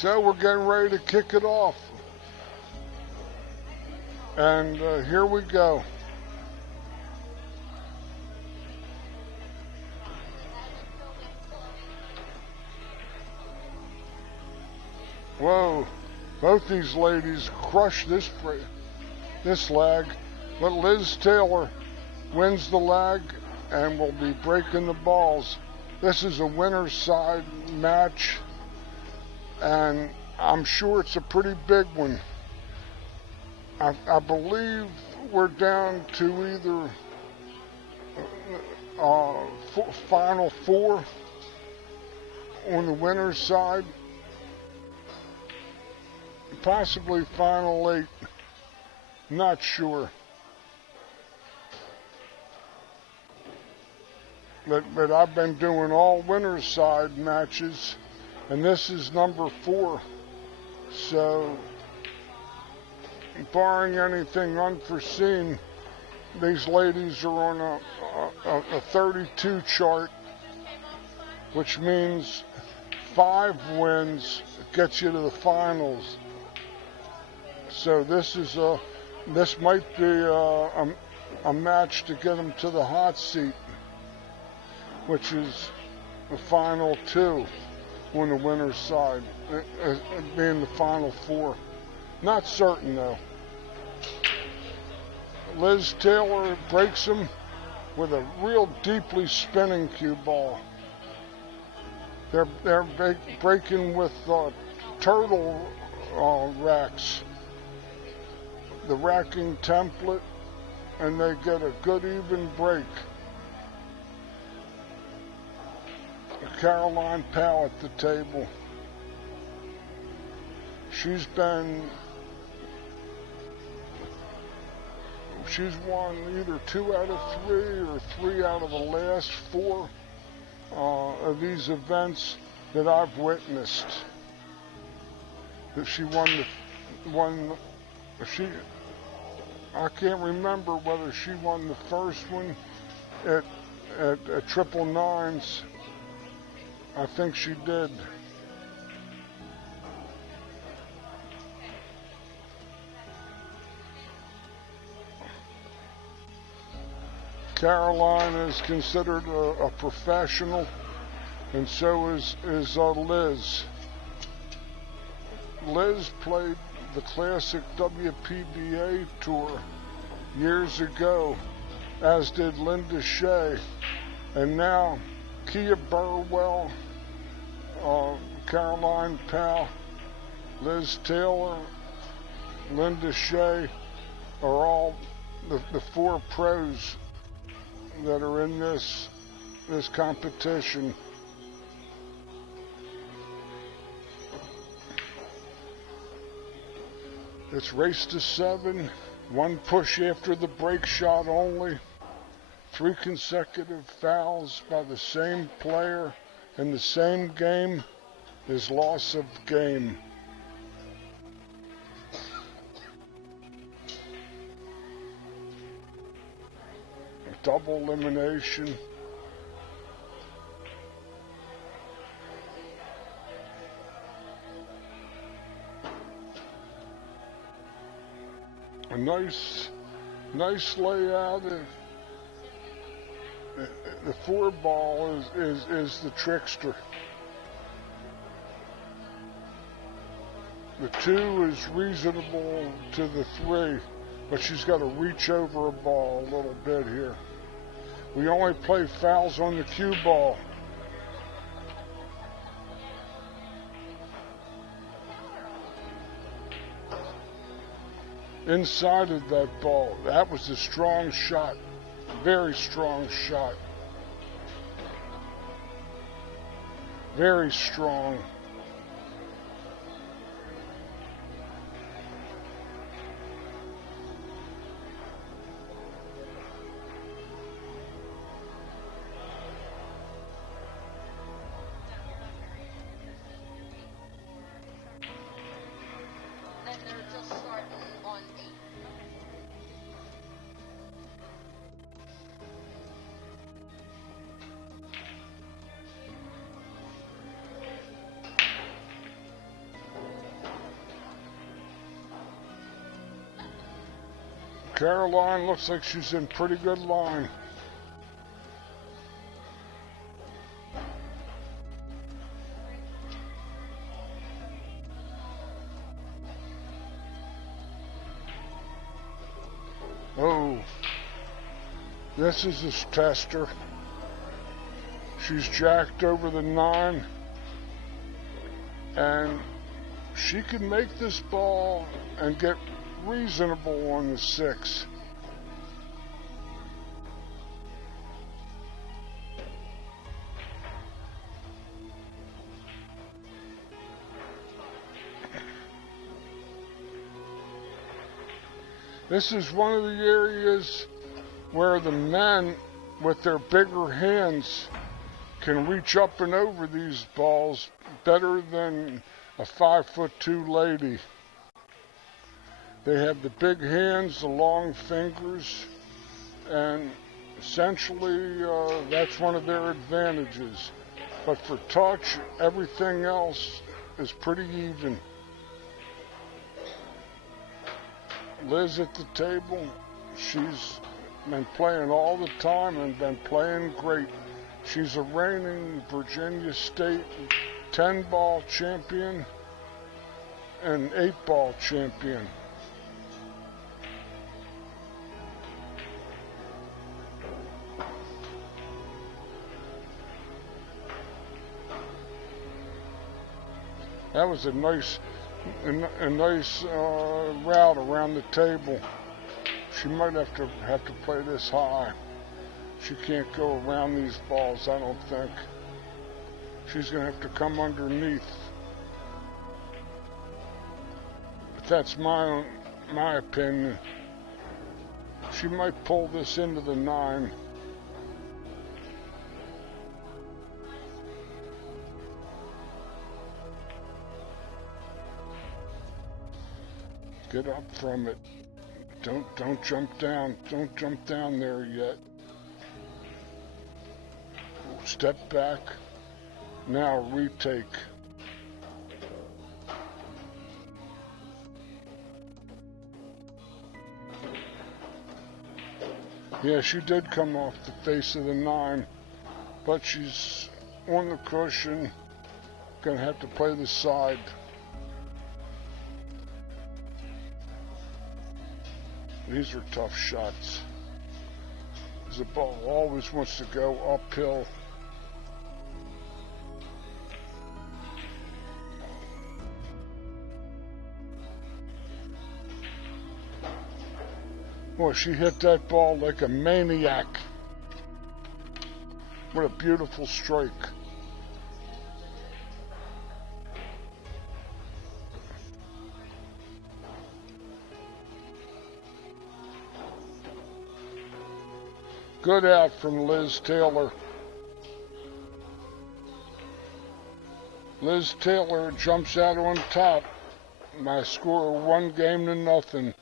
So we're getting ready to kick it off. And here we go. Whoa, both these ladies crushed this lag, but Liz Taylor wins the lag and will be breaking the balls. This is a winner's side match, and I'm sure it's a pretty big one. I believe we're down to either final four on the winner's side, possibly final 8, not sure. But I've been doing all winner's side matches, and this is number 4. So, barring anything unforeseen, these ladies are on a 32 chart, which means 5 wins gets you to the finals. So this might be a match to get them to the hot seat, which is the final 2 on the winner's side, being the final 4. Not certain though. Liz Taylor breaks him with a real deeply spinning cue ball. They're breaking with turtle racks, the racking template, and they get a good even break. Caroline Powell at the table. She's won either 2 out of 3 or 3 out of the last 4 of these events that I've witnessed. That she I can't remember whether she won the first one at triple nines. I think she did. Caroline is considered a professional, and so is Liz. Liz played the classic WPBA tour years ago, as did Linda Shea, and now Kia Burwell, Caroline Powell, Liz Taylor, Linda Shea are all the 4 pros that are in this competition. It's race to 7, 1 push after the break shot only, 3 consecutive fouls by the same player in the same game is loss of game. Double elimination. A nice layout. The 4 ball is the trickster. The 2 is reasonable to the 3, but she's got to reach over a ball a little bit here. We only play fouls on the cue ball. Inside of that ball, that was a strong shot, very strong shot. Very strong. Caroline looks like she's in pretty good line. Oh, this is a tester. She's jacked over the 9, and she can make this ball and get reasonable on the 6. This is one of the areas where the men with their bigger hands can reach up and over these balls better than a 5'2" lady. They have the big hands, the long fingers, and essentially that's one of their advantages. But for touch, everything else is pretty even. Liz at the table, she's been playing all the time and been playing great. She's a reigning Virginia State 10-ball champion and 8-ball champion. That was a nice route around the table. She might have to play this high. She can't go around these balls, I don't think. She's going to have to come underneath. But that's my opinion. She might pull this into the 9. Get up from it. Don't jump down. Don't jump down there yet. Step back. Now retake. Yeah, she did come off the face of the 9, but she's on the cushion. Gonna have to play the side. These are tough shots. The ball always wants to go uphill. Boy, she hit that ball like a maniac. What a beautiful strike. Good out from Liz Taylor. Liz Taylor jumps out on top. My score 1-0.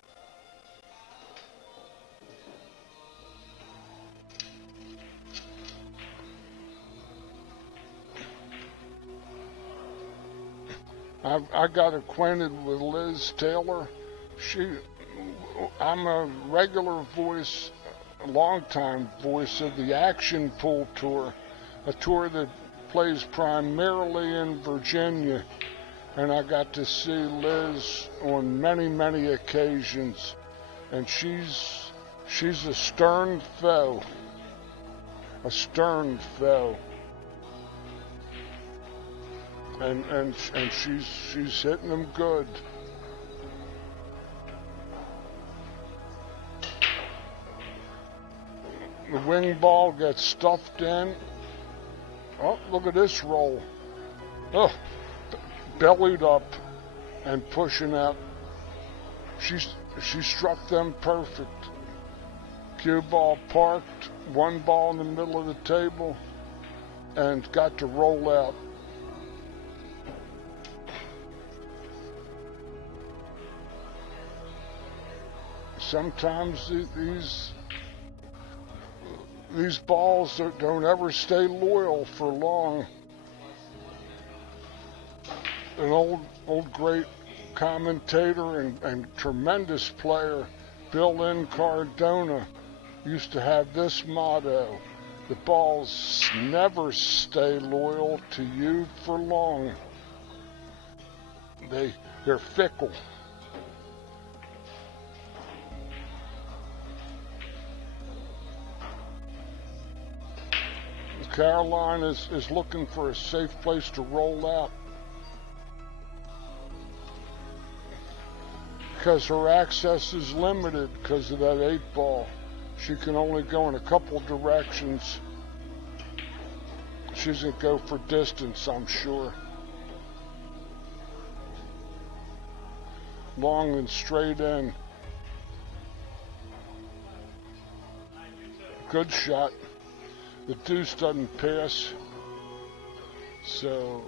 I got acquainted with Liz Taylor. I'm a regular voice, a long-time voice of the Action Pool Tour, a tour that plays primarily in Virginia, and I got to see Liz on many, many occasions, and she's a stern foe, and she's hitting them good. The wing ball gets stuffed in. Oh, look at this roll. Oh, bellied up and pushing out. She struck them perfect. Cue ball parked, one ball in the middle of the table, and got to roll out. Sometimes these balls don't ever stay loyal for long. An old great commentator and tremendous player, Bill Cardona used to have this motto: the balls never stay loyal to you for long. They're fickle. Caroline is looking for a safe place to roll out, because her access is limited because of that 8-ball. She can only go in a couple directions. She doesn't go for distance, I'm sure. Long and straight in. Good shot. The deuce doesn't pass, so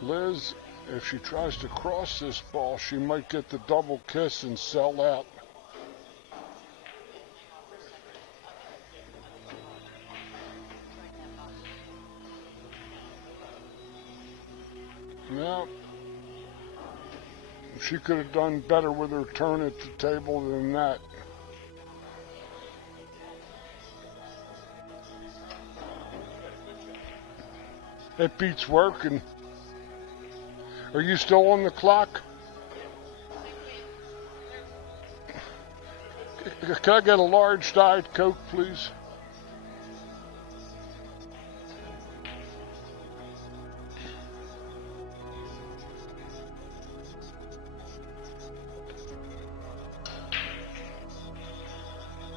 Liz, if she tries to cross this ball, she might get the double kiss and sell out. Now, she could have done better with her turn at the table than that. It beats working. Are you still on the clock? Can I get a large Diet Coke, please?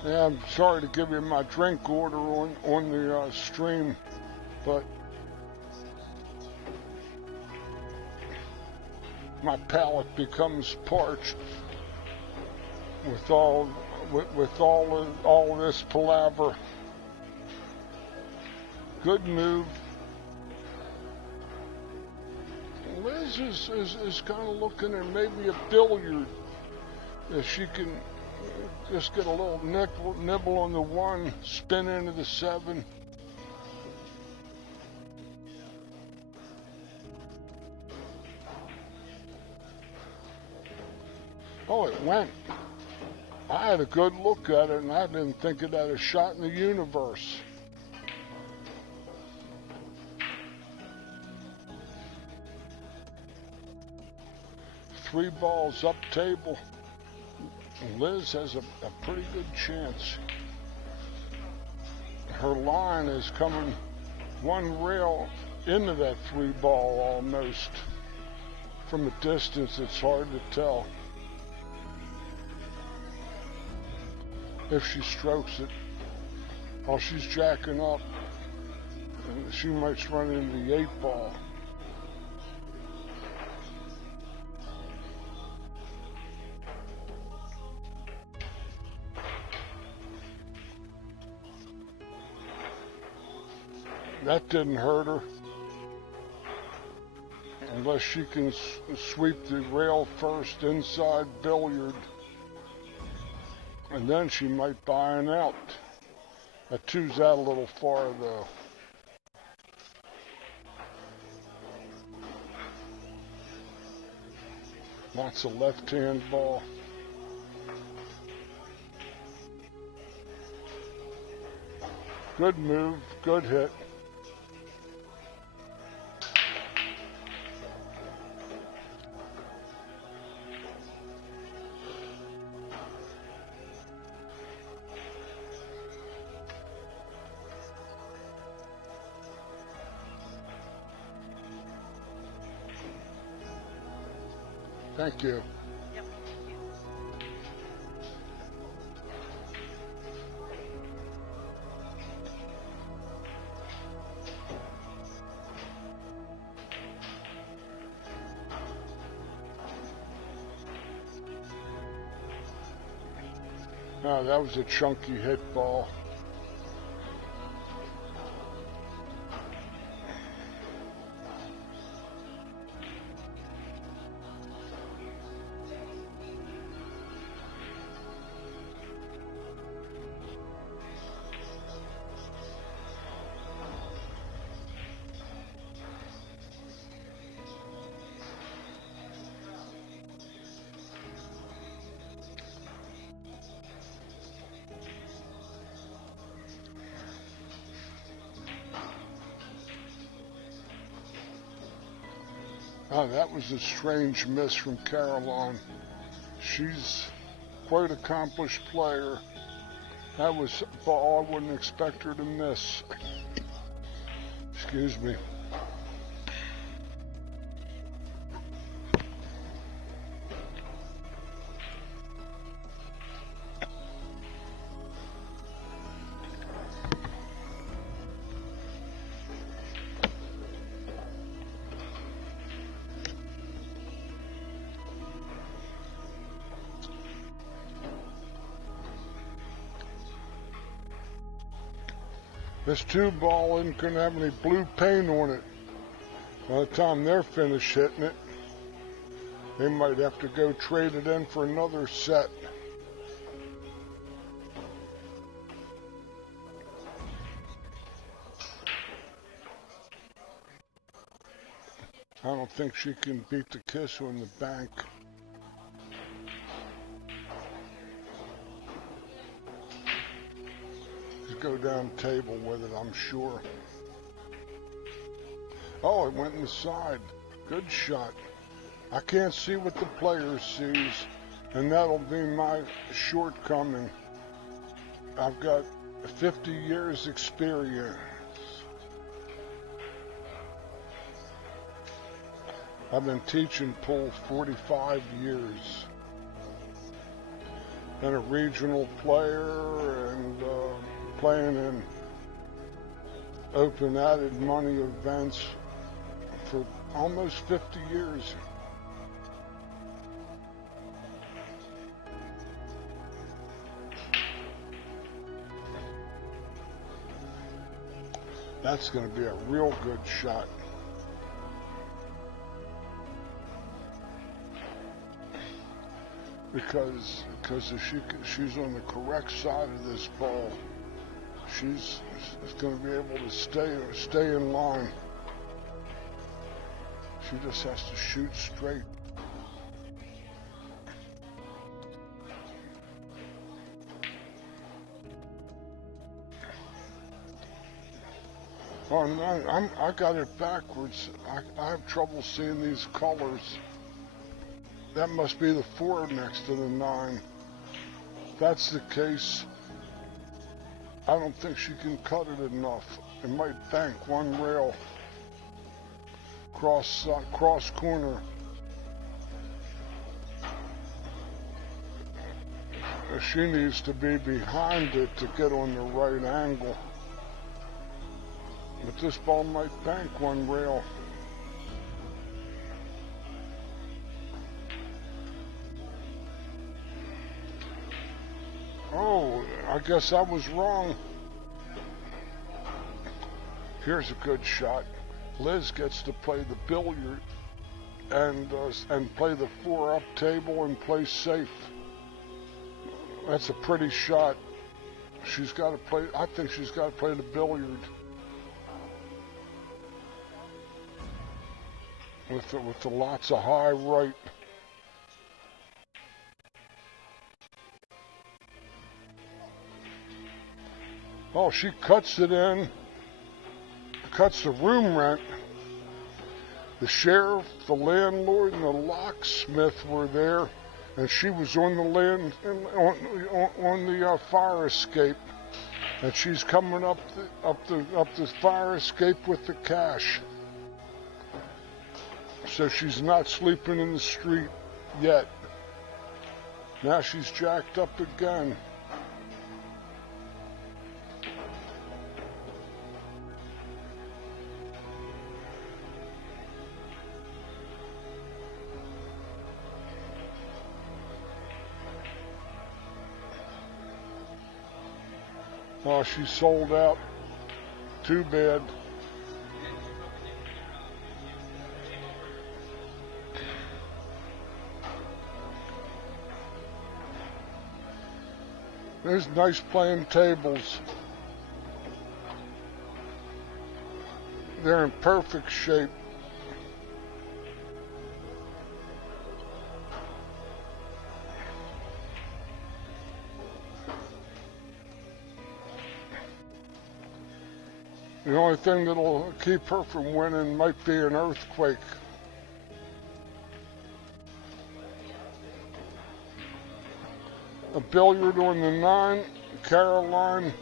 Yeah, I'm sorry to give you my drink order on the stream, but my palate becomes parched with all this palaver. Good move. Liz is kind of looking at maybe a billiard, if she can just get a little nibble on the 1, spin into the 7. Oh, it went. I had a good look at it, and I didn't think it had a shot in the universe. Three balls up table. Liz has a pretty good chance. Her line is coming one rail into that 3-ball almost. From a distance, it's hard to tell. If she strokes it, while she's jacking up, she might run into the 8-ball. That didn't hurt her, unless she can sweep the rail first inside billiard. And then she might buy an out. That 2's out a little far, though. Lots of left-hand ball. Good move, good hit. Thank you. Yep. Oh, that was a chunky hit ball. Oh, that was a strange miss from Caroline. She's quite an accomplished player. That was a ball I wouldn't expect her to miss. Excuse me. This 2-ball isn't going to have any blue paint on it. By the time they're finished hitting it, they might have to go trade it in for another set. I don't think she can beat the kiss on the bank. Go down table with it, I'm sure. Oh, it went in the side. Good shot. I can't see what the player sees, and that'll be my shortcoming. I've got 50 years experience. I've been teaching pool 45 years. Been a regional player and playing in open added money events for almost 50 years. That's going to be a real good shot. Because if she's on the correct side of this ball, she's going to be able to stay in line. She just has to shoot straight. Oh, no, I got it backwards. I have trouble seeing these colors. That must be the 4 next to the 9. If that's the case, I don't think she can cut it enough. It might bank one rail cross corner. She needs to be behind it to get on the right angle. But this ball might bank one rail. Oh, I guess I was wrong. Here's a good shot. Liz gets to play the billiard and play the 4-up table and play safe. That's a pretty shot. She's got to play. I think she's got to play the billiard with the lots of high right. Oh, she cuts it in, cuts the room rent. The sheriff, the landlord, and the locksmith were there, and she was on the on the fire escape, and she's coming up the fire escape with the cash. So she's not sleeping in the street yet. Now she's jacked up again. Oh, she sold out. Too bad. There's nice playing tables. They're in perfect shape. The only thing that'll keep her from winning might be an earthquake. billiard on the 9. Caroline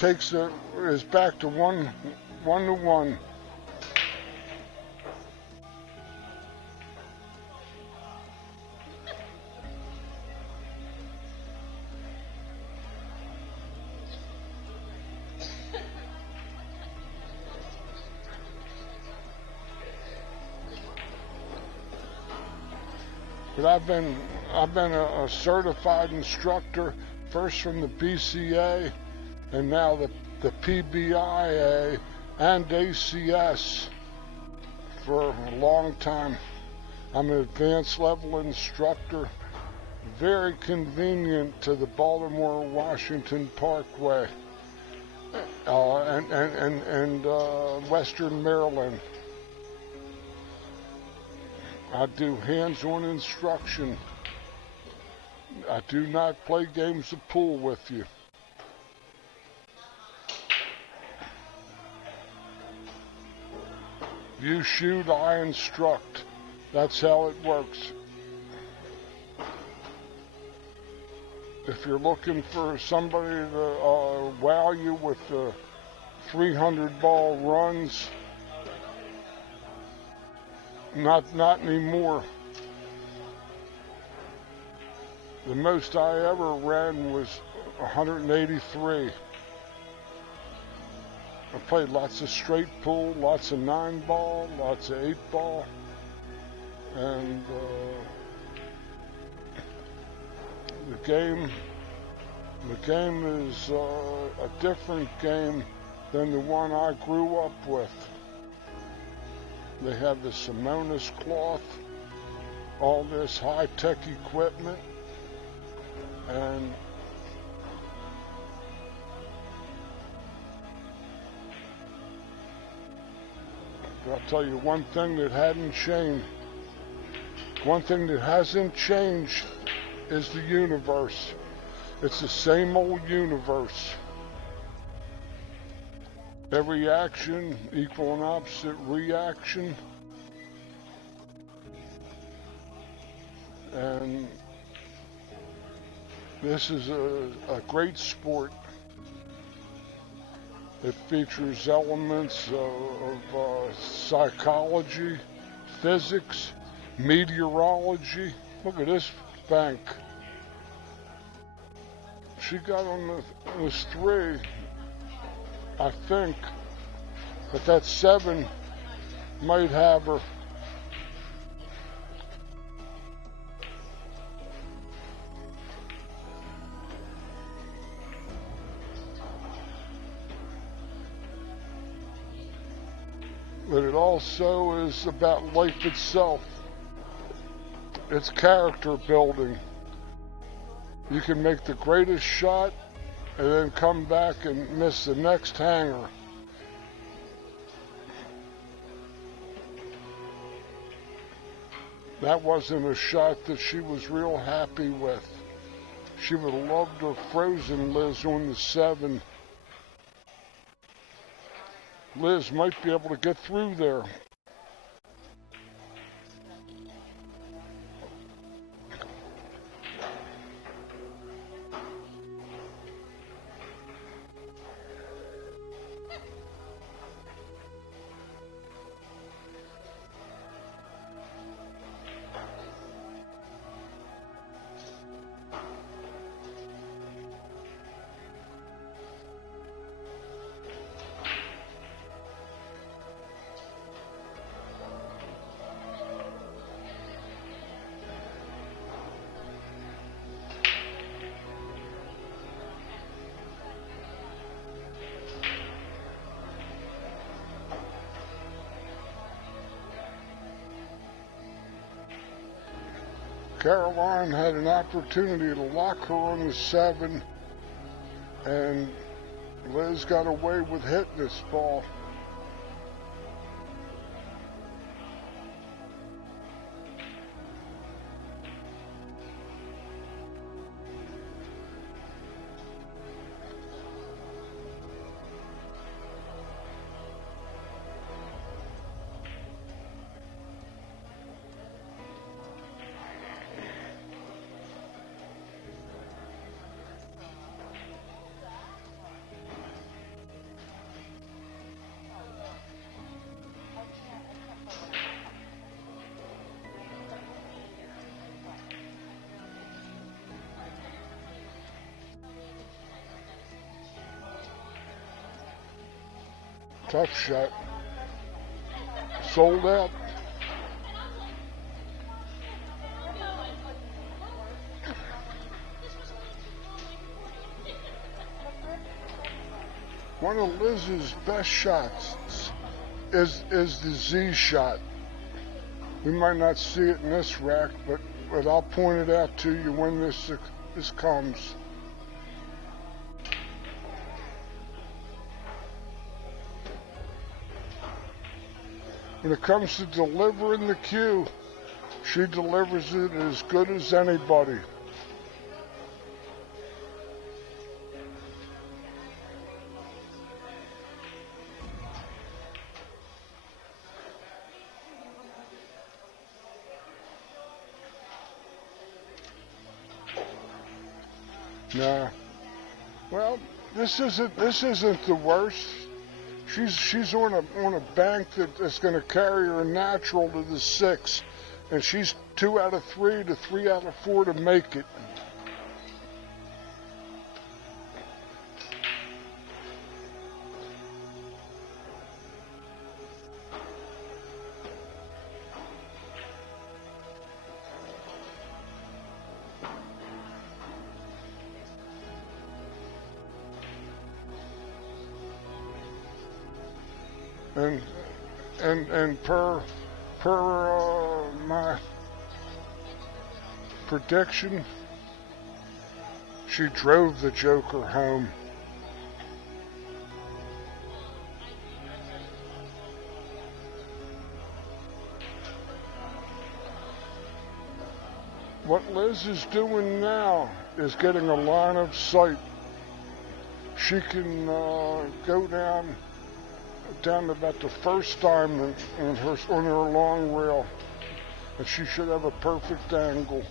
is back to 1-1. But I've been a certified instructor, first from the BCA and now the PBIA and ACS for a long time. I'm an advanced level instructor, very convenient to the Baltimore-Washington Parkway and Western Maryland. I do hands-on instruction. I do not play games of pool with you. You shoot, I instruct. That's how it works. If you're looking for somebody to wow you with 300 ball runs, not anymore. The most I ever ran was 183. I played lots of straight pool, lots of 9 ball, lots of 8 ball, and the game is a different game than the one I grew up with. They have the Simonis cloth, all this high-tech equipment, and I'll tell you one thing that hadn't changed. One thing that hasn't changed is the universe. It's the same old universe. Every action equal and opposite reaction. And this is a great sport. It features elements of psychology, physics, meteorology. Look at this bank. She got on this 3, I think, but that 7 might have her. But it also is about life itself. It's character building. You can make the greatest shot and then come back and miss the next hanger. That wasn't a shot that she was real happy with. She would have loved her frozen Liz on the 7. Liz might be able to get through there. Caroline had an opportunity to lock her on the 7, and Liz got away with hitting this ball. Tough shot. Sold out. One of Liz's best shots is the Z shot. We might not see it in this rack, but I'll point it out to you when this comes. When it comes to delivering the cue, she delivers it as good as anybody. Nah. Well, this isn't the worst. She's on a bank that's going to carry her natural to the 6, and she's 2 out of 3 to 3 out of 4 to make it. And per my prediction, she drove the Joker home. What Liz is doing now is getting a line of sight. She can go down about the first diamond on her long rail, and she should have a perfect angle.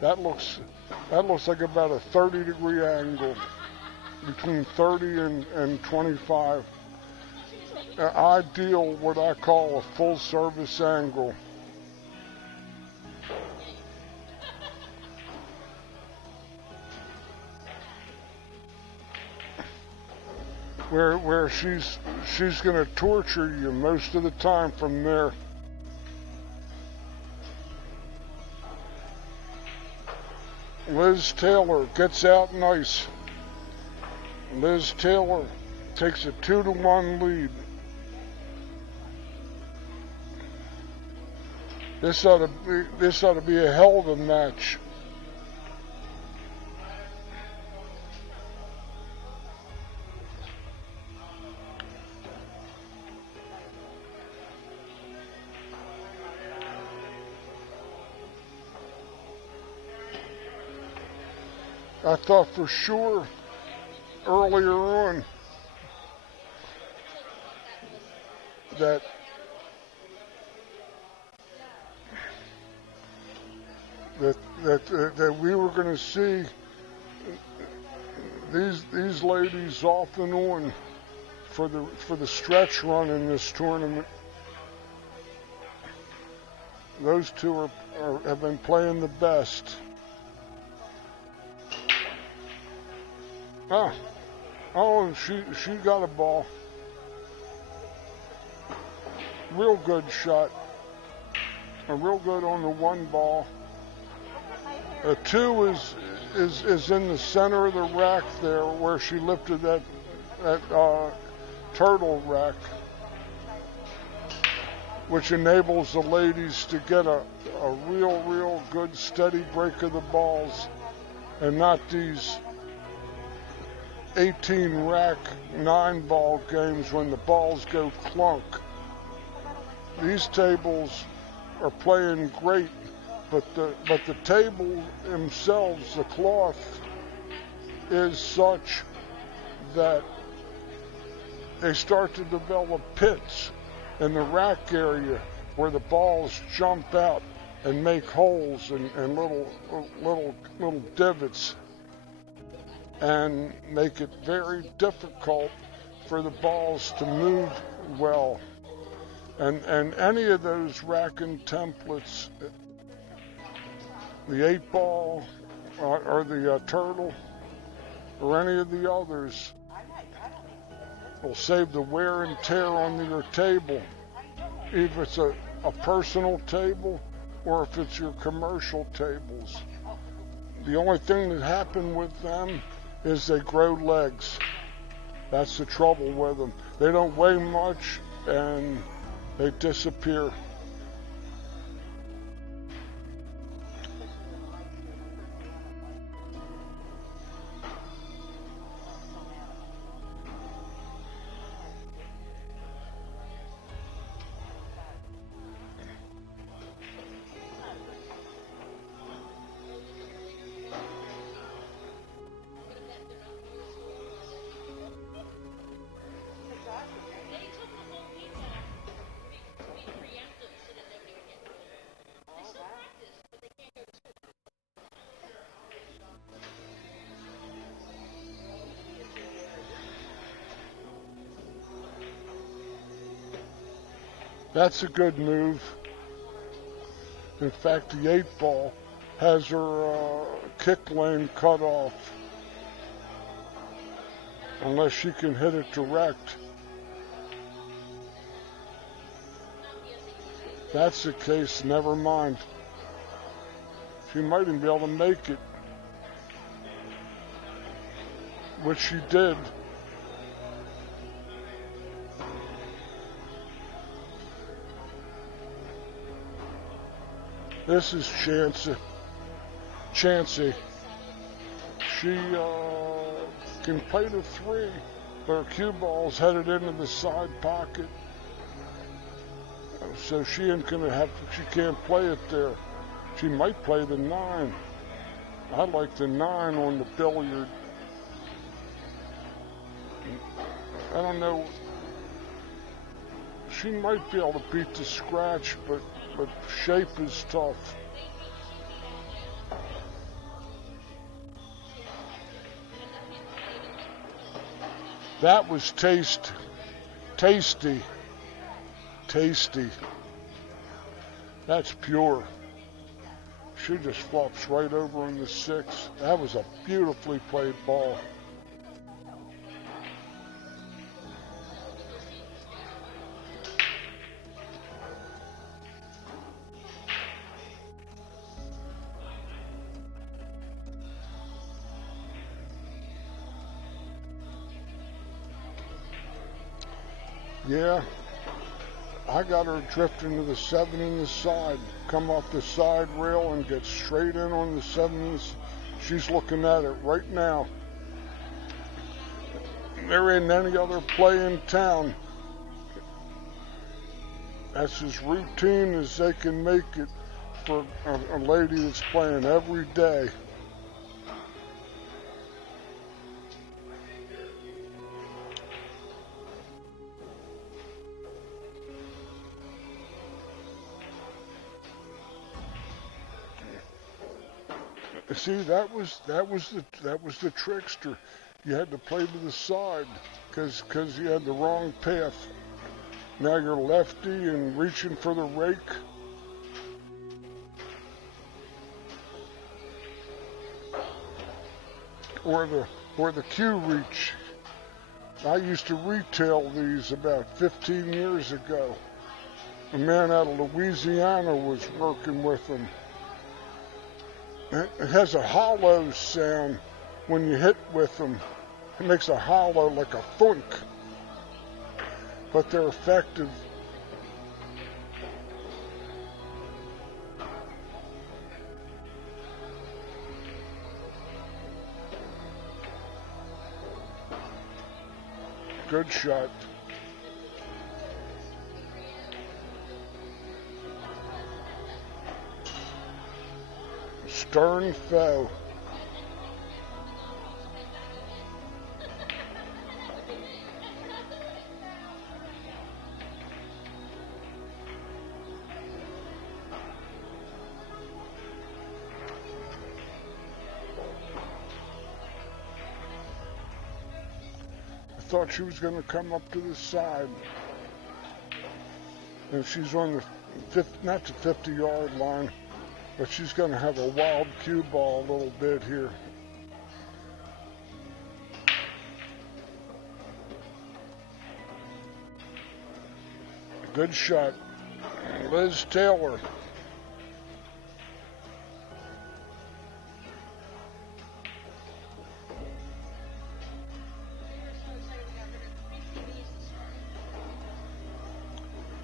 That looks like about a 30-degree angle, between 30 and 25. Ideal, what I call a full service angle. Where she's gonna torture you most of the time from there. Liz Taylor gets out nice. Liz Taylor takes a 2-to-1 lead. This ought to be a hell of a match. I thought for sure earlier on that we were going to see these ladies off and on for the stretch run in this tournament. Those two have been playing the best. Oh, she got a ball. Real good shot. A real good on the 1 ball. A 2 is in the center of the rack there where she lifted that turtle rack, which enables the ladies to get a real good steady break of the balls, and not these 18 rack 9-ball games when the balls go clunk. These tables are playing great, but the table themselves, the cloth, is such that they start to develop pits in the rack area where the balls jump out and make holes and little divots, and make it very difficult for the balls to move well. And any of those racking templates, the 8-ball, or the turtle or any of the others will save the wear and tear on your table, if it's a personal table or if it's your commercial tables. The only thing that happened with them is they grow legs. That's the trouble with them. They don't weigh much and they disappear. That's a good move. In fact, the 8-ball has her kick lane cut off. Unless she can hit it direct. If that's the case, never mind. She might even be able to make it. Which she did. This is Chancy. She can play the 3, but her cue ball's headed into the side pocket. So she can't play it there. She might play the 9. I like the 9 on the billiard. I don't know. She might be able to beat the scratch, but shape is tough. That was tasty. That's pure. She just flops right over on the 6. That was a beautifully played ball. Yeah, I got her drifting to the 7 in the side, come off the side rail and get straight in on the 7. She's looking at it right now. There ain't any other play in town. That's as routine as they can make it for a lady that's playing every day. See, that was the trickster. You had to play to the side because you had the wrong path. Now you're lefty and reaching for the rake. Or the cue reach. I used to retail these about 15 years ago. A man out of Louisiana was working with them. It has a hollow sound when you hit with them. It makes a hollow like a thunk. But they're effective. Good shot. Stern foe. I thought she was going to come up to the side. And she's on the not the 50-yard line. But she's going to have a wild cue ball a little bit here. Good shot. Liz Taylor.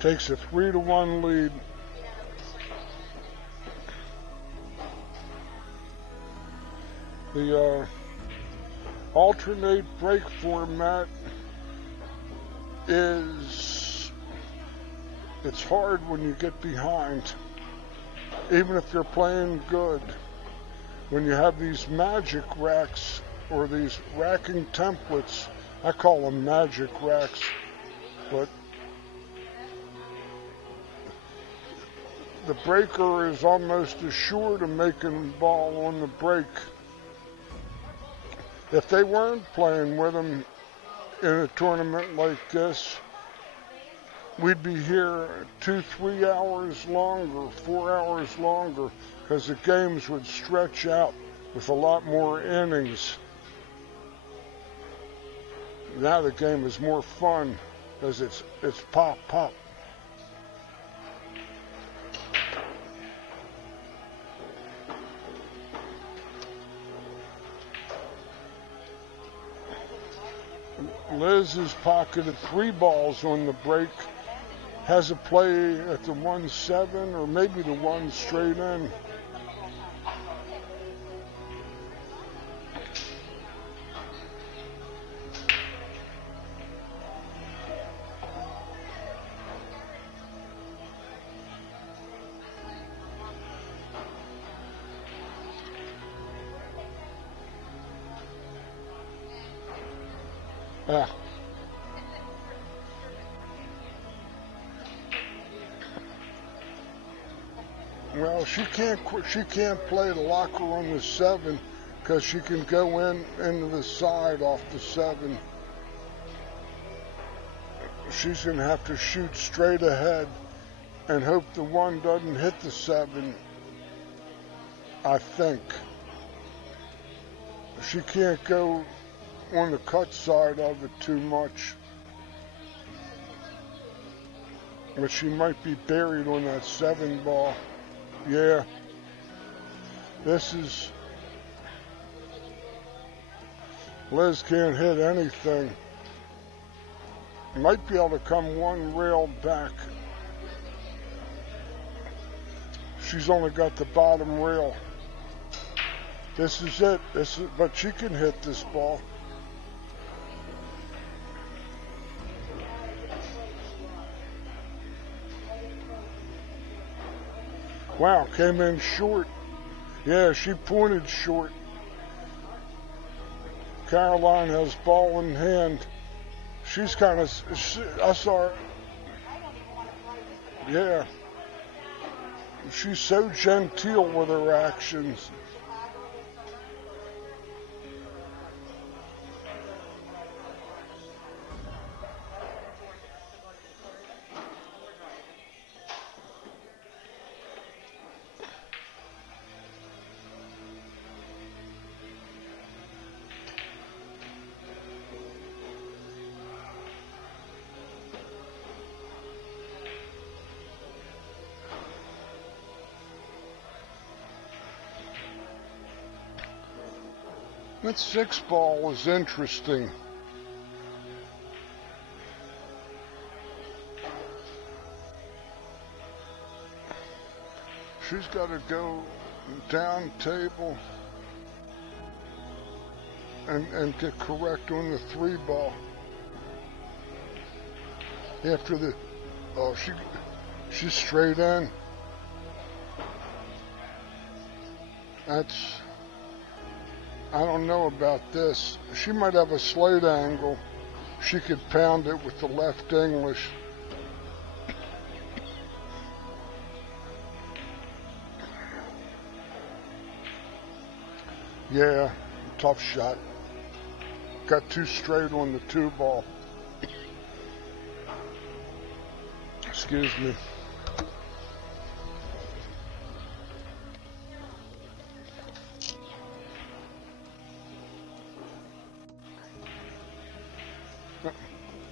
Takes a 3-1 lead. The alternate break format it's hard when you get behind, even if you're playing good. When you have these magic racks or these racking templates, I call them magic racks, but the breaker is almost assured of making the ball on the break. If they weren't playing with them in a tournament like this, we'd be here 2-3 hours longer, 4 hours longer, because the games would stretch out with a lot more innings. Now the game is more fun because it's pop, pop. Liz has pocketed 3 balls on the break. Has a play at the 1-7 or maybe the 1 straight in. Ah. Well, she can't play the locker on the 7 because she can go into the side off the 7. She's going to have to shoot straight ahead and hope the 1 doesn't hit the 7, I think. She can't go on the cut side of it too much. But she might be buried on that 7 ball. Yeah. This is... Liz can't hit anything. Might be able to come 1 rail back. She's only got the bottom rail. This is it. But she can hit this ball. Wow, came in short. Yeah, she pointed short. Caroline has ball in hand. She's kind of, I saw her. Yeah. She's so genteel with her actions. That 6 ball was interesting. She's got to go down table and get correct on the 3 ball. After the, oh, she's straight in. That's, I don't know about this. She might have a slight angle. She could pound it with the left English. Yeah, tough shot. Got too straight on the 2 ball. Excuse me.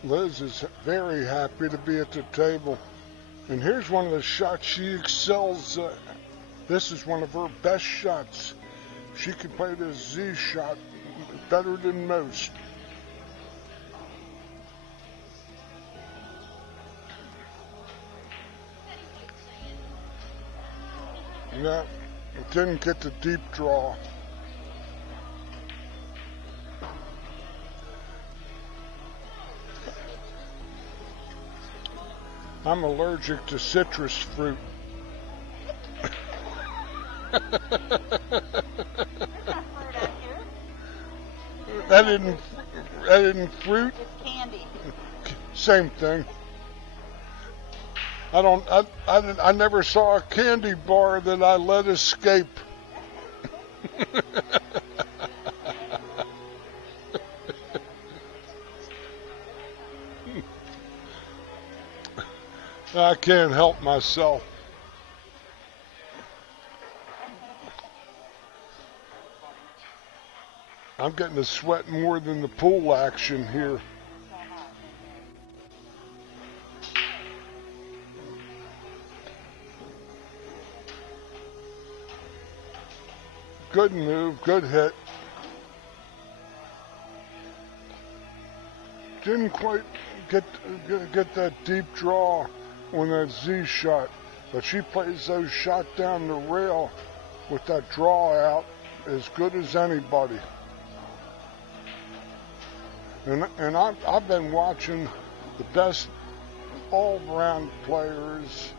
Liz is very happy to be at the table. And here's one of the shots she excels at. This is one of her best shots. She can play the Z shot better than most. Yeah, it didn't get the deep draw. I'm allergic to citrus fruit. That isn't fruit. It's candy. Same thing. I never saw a candy bar that I let escape. I can't help myself. I'm getting to sweat more than the pool action here. Good move, good hit. Didn't quite get that deep draw on that Z shot, but she plays those shots down the rail with that draw out as good as anybody. And I've been watching the best all-round players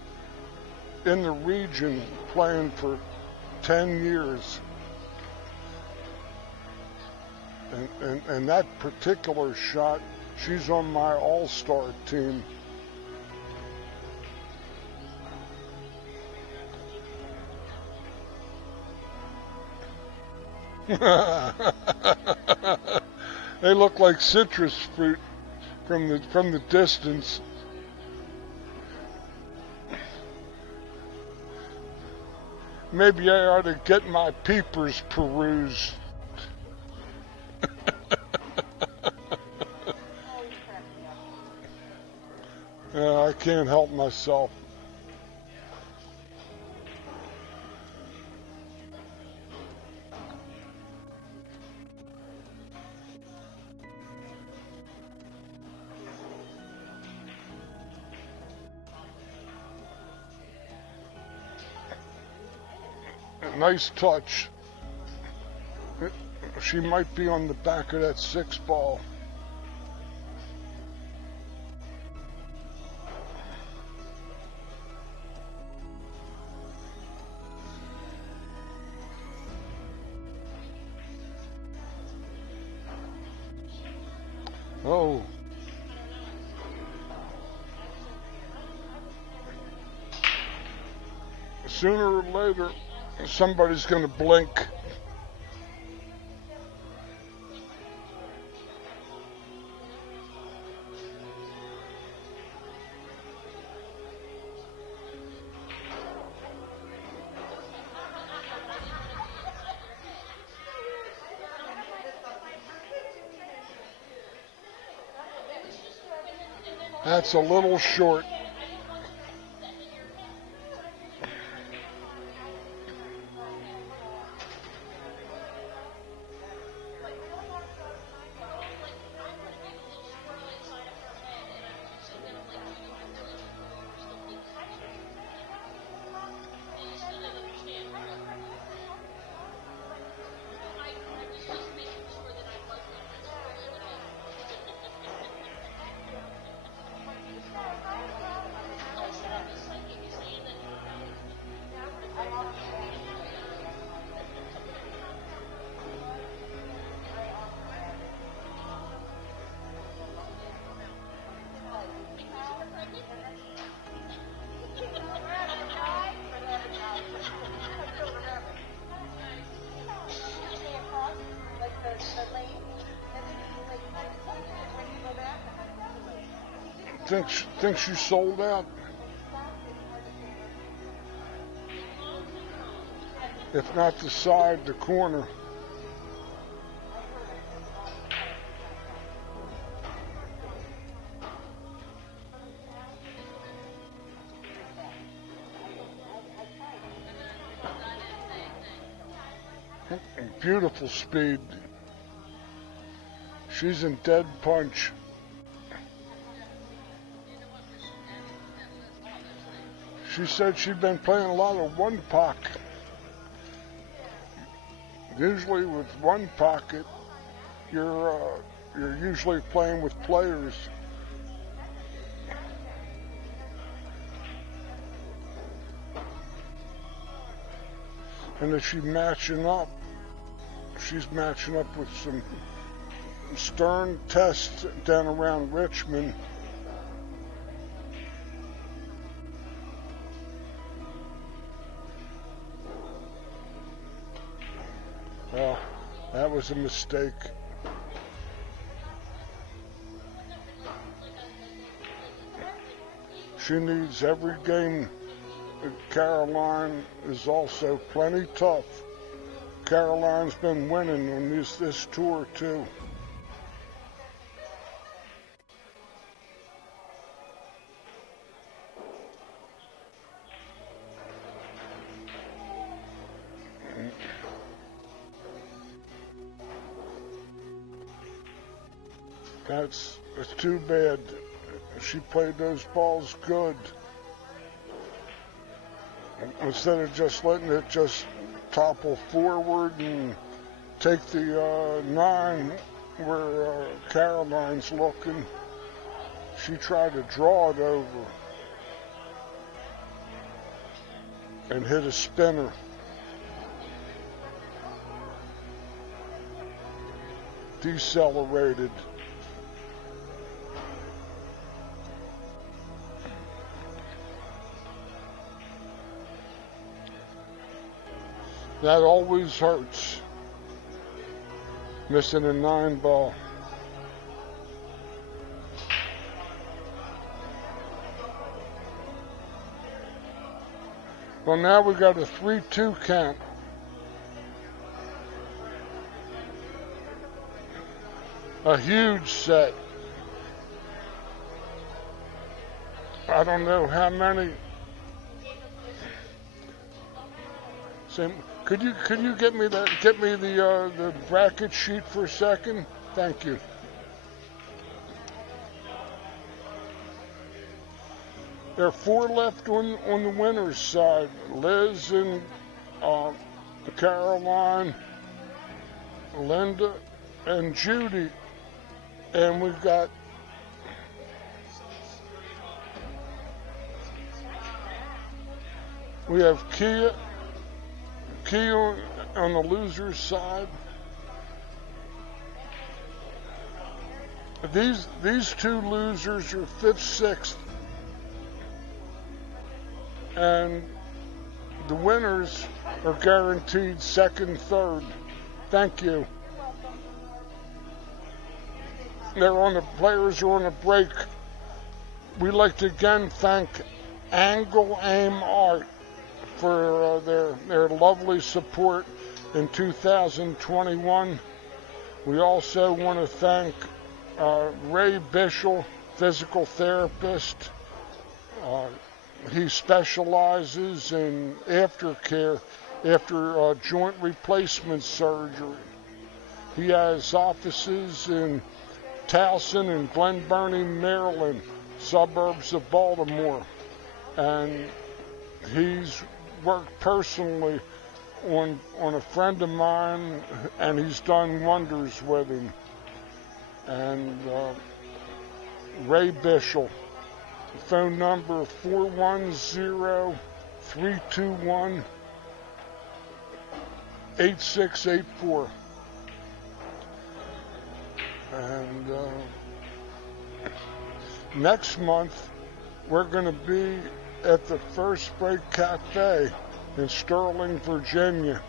in the region playing for 10 years. And that particular shot, she's on my all-star team. They look like citrus fruit from the distance. Maybe I ought to get my peepers perused. I can't help myself. Nice touch. She might be on the back of that 6 ball. Oh. Sooner or later, somebody's going to blink. That's a little short. Thinks you sold out. If not the side, the corner. beautiful speed. She's in dead punch. She said she'd been playing a lot of one pocket. Usually with one pocket, you're usually playing with players. And if she's matching up with some stern tests down around Richmond. Well, that was a mistake. She needs every game. Caroline is also plenty tough. Caroline's been winning on this tour too. That's too bad. She played those balls good. Instead of just letting it just topple forward and take the 9 where Caroline's looking, she tried to draw it over and hit a spinner. Decelerated. That always hurts, missing a 9 ball. Well, now we got a 3-2 count. A huge set. I don't know how many. Could you get me the bracket sheet for a second? Thank you. There are 4 left on the winner's side. Liz and Caroline, Linda and Judy. And we've got Kia on the loser's side. These 2 losers are 5th, 6th. And the winners are guaranteed 2nd, 3rd. Thank you. Players are on a break. We'd like to again thank Angle Aim Art for their lovely support in 2021. We also want to thank Ray Bishel, physical therapist. He specializes in aftercare after joint replacement surgery. He has offices in Towson and Glen Burnie, Maryland, suburbs of Baltimore. And he's worked personally on a friend of mine, and he's done wonders with him. And Ray Bishel, phone number 410-321-8684. And next month we're going to be at the First Break Cafe in Sterling, Virginia.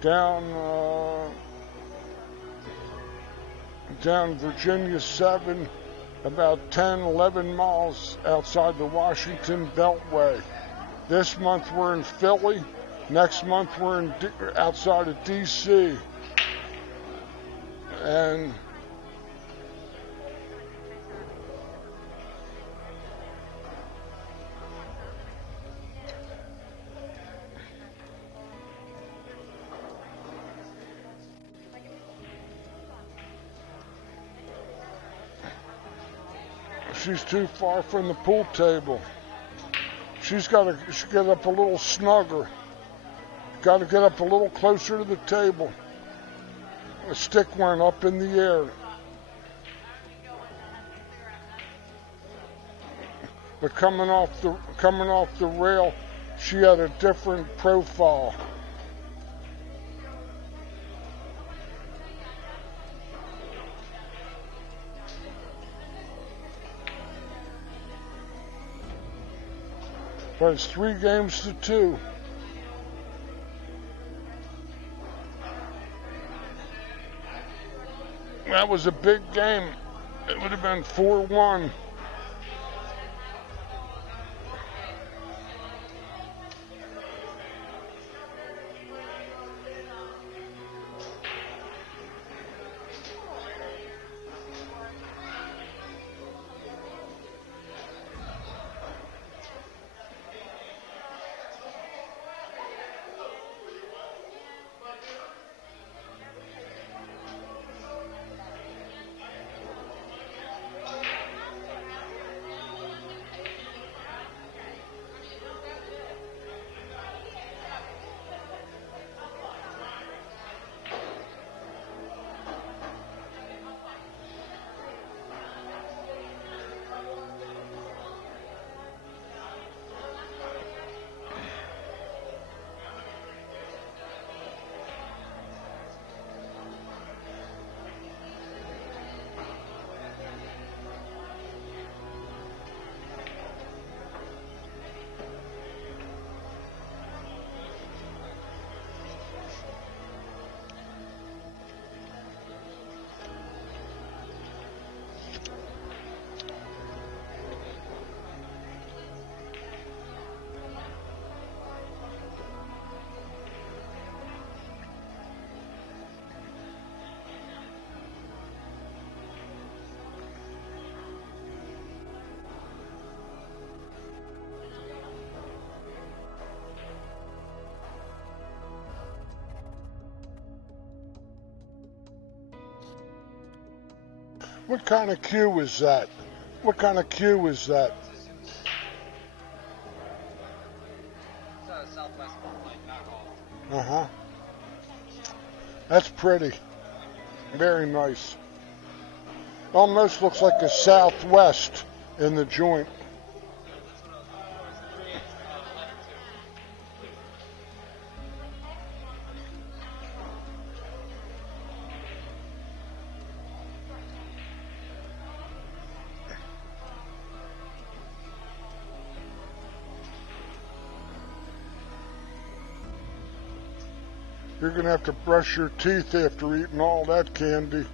Down Virginia 7, about 10, 11 miles outside the Washington Beltway. This month we're in Philly. Next month we're outside of D.C. And she's too far from the pool table. She's got to get up a little snugger. Got to get up a little closer to the table. The stick went up in the air. But coming off the rail, she had a different profile. But it's 3-2. That was a big game. It would have been 4-1. What kind of cue is that? What kind of cue is that? Southwest light back off. Uh-huh. That's pretty. Very nice. Almost looks like a Southwest in the joint. You're going to have to brush your teeth after eating all that candy.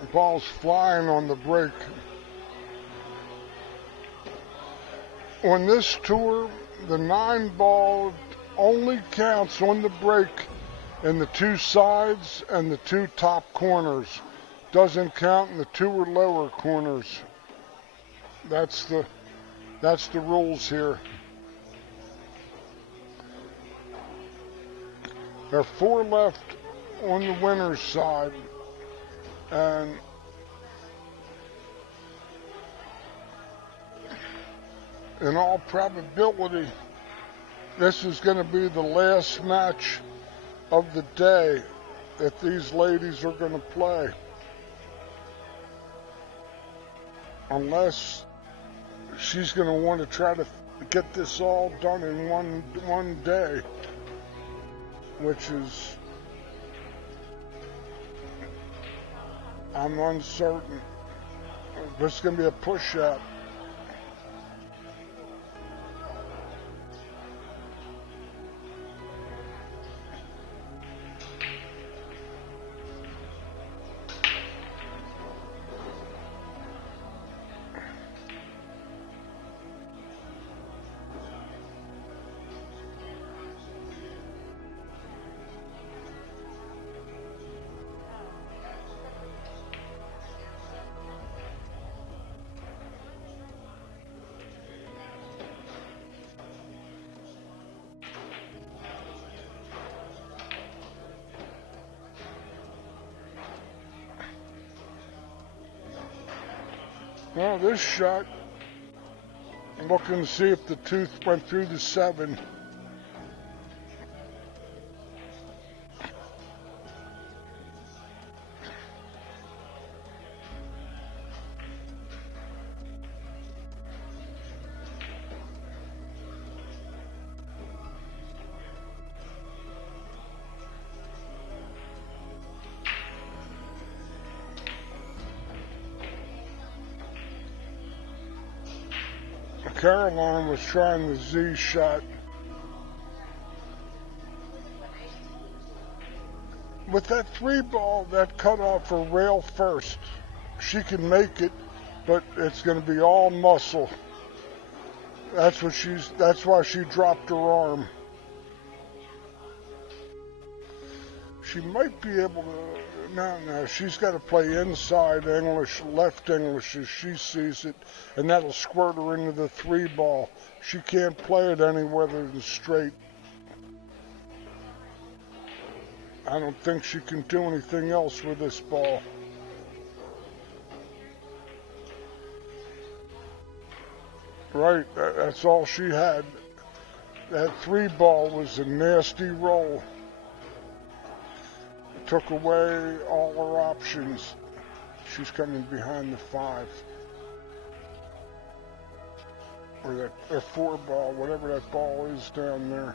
The ball's flying on the break. On this tour, the 9-ball only counts on the break in the 2 sides and the 2 top corners. Doesn't count in the 2 or lower corners. That's the rules here. There are 4 left on the winner's side, and in all probability, this is going to be the last match of the day that these ladies are going to play, unless she's going to want to try to get this all done in one day, which is, I'm uncertain. This is going to be a push-out. Well, this shot, looking to see if the tooth went through the 7. Caroline was trying the Z shot. With that 3 ball, that cut off her rail first. She can make it, but it's going to be all muscle. That's why she dropped her arm. She might be able to, no, she's got to play inside English, left English as she sees it, and that'll squirt her into the 3 ball. She can't play it anywhere than straight. I don't think she can do anything else with this ball. Right, that's all she had. That 3 ball was a nasty roll. Took away all her options. She's coming behind the 5. Or that 4 ball, whatever that ball is down there.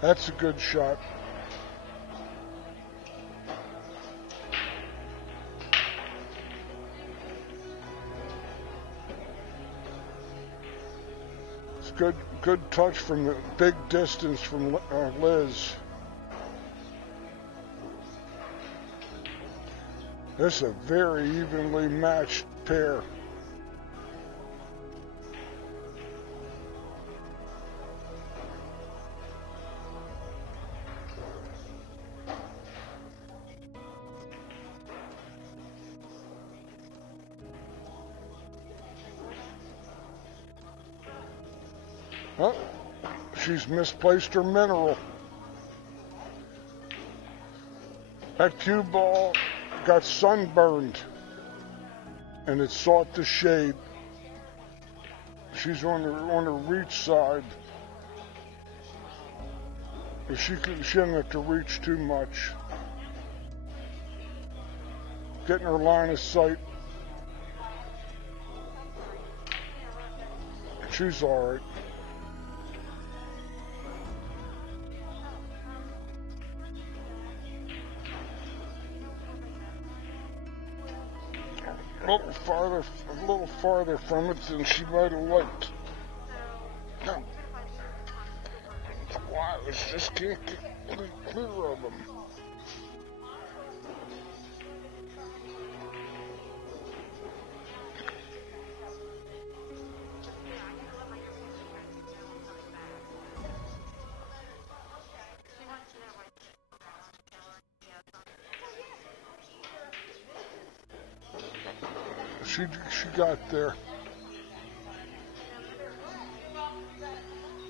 That's a good shot. It's good touch from the big distance from Liz. This is a very evenly matched pair. Oh, she's misplaced her mineral. That cue ball got sunburned, and it sought the shade. She's on her reach side. But she doesn't have to reach too much. Getting her line of sight. She's all right. A little farther from it than she might have liked. No. Why? I just can't get clear of them. She got there.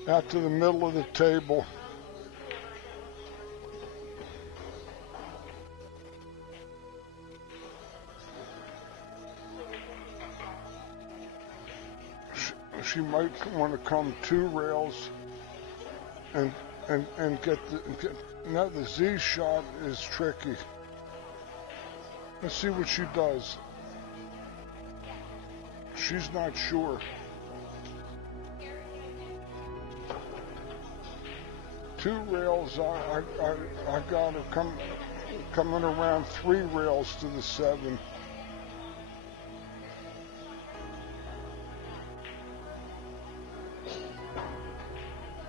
Out to the middle of the table. She might want to come 2 rails and get now the Z shot is tricky. Let's see what she does. She's not sure. 2 rails, I got her coming around 3 rails to the 7.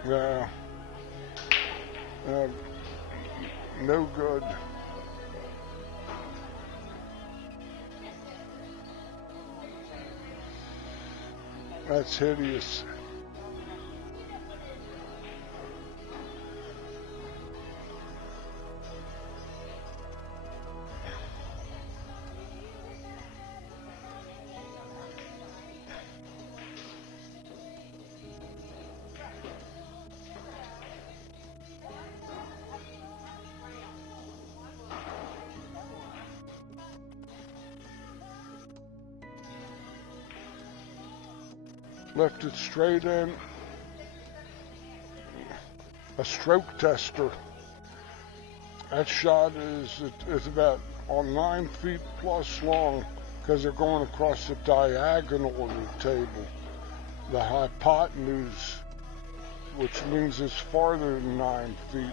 Yeah. No good. That's hideous. Left it straight in. A stroke tester. That shot is about 9 feet plus long because they're going across the diagonal of the table. The hypotenuse, which means it's farther than 9 feet.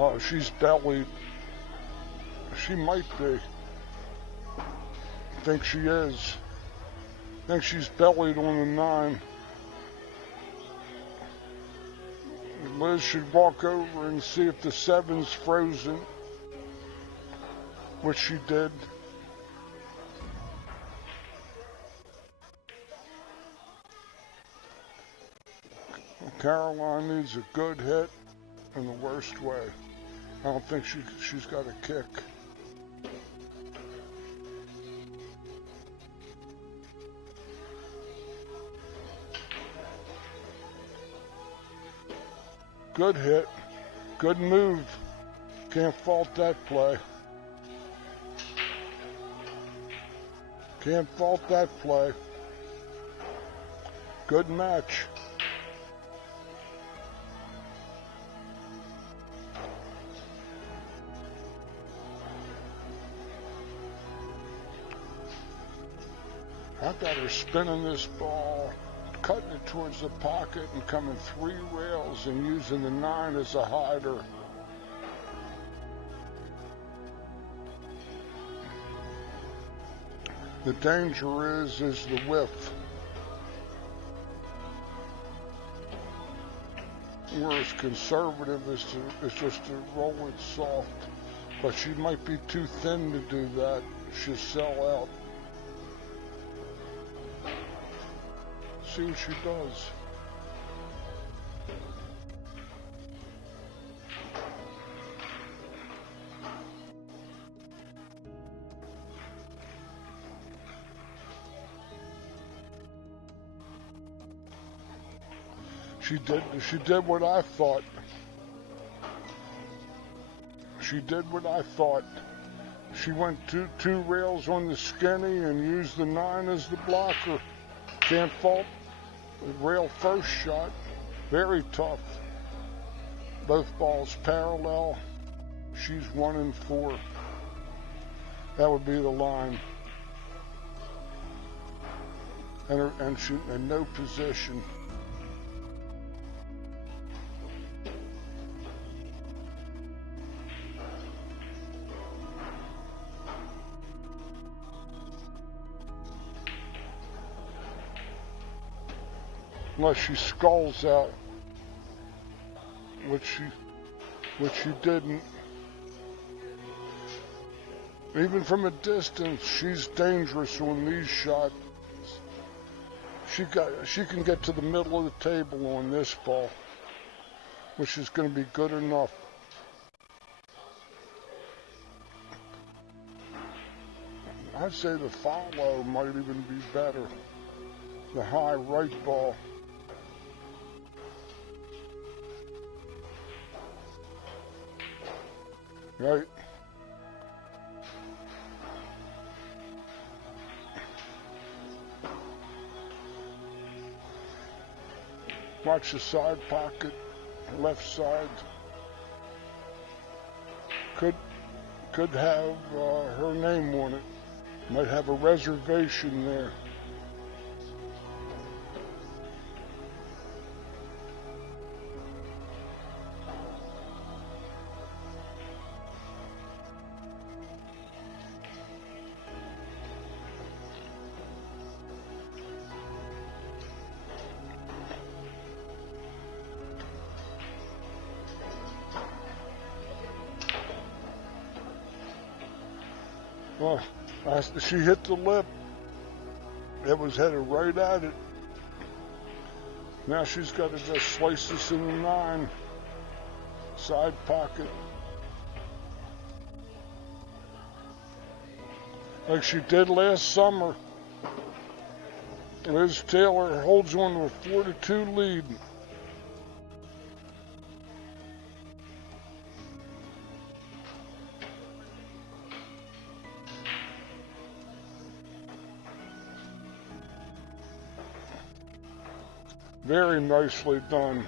Oh, she's bellied. She might be. I think she is. I think she's bellied on the 9. Liz should walk over and see if the 7's frozen, which she did. Caroline needs a good hit in the worst way. I don't think she's got a kick. Good hit. Good move. Can't fault that play. Can't fault that play. Good match. I got her spinning this ball, cutting it towards the pocket and coming 3 rails and using the 9 as a hider. The danger is the whiff. Whereas conservative is just to roll it soft. But she might be too thin to do that. She'll sell out. See what she does. She did what I thought. She did what I thought. She went two rails on the skinny and used the 9 as the blocker. Can't fault the rail first shot. Very tough. Both balls parallel. She's 1 and 4. That would be the line. And she in no position. Unless she skulls out, which she didn't. Even from a distance, she's dangerous on these shots. She can get to the middle of the table on this ball, which is going to be good enough. I'd say the follow might even be better. The high right ball. Right. Watch the side pocket, left side. Could have her name on it. Might have a reservation there. Well, she hit the lip. It was headed right at it. Now she's got to just slice this in the 9. Side pocket. Like she did last summer. Liz Taylor holds on to a 4-2 lead. Very nicely done.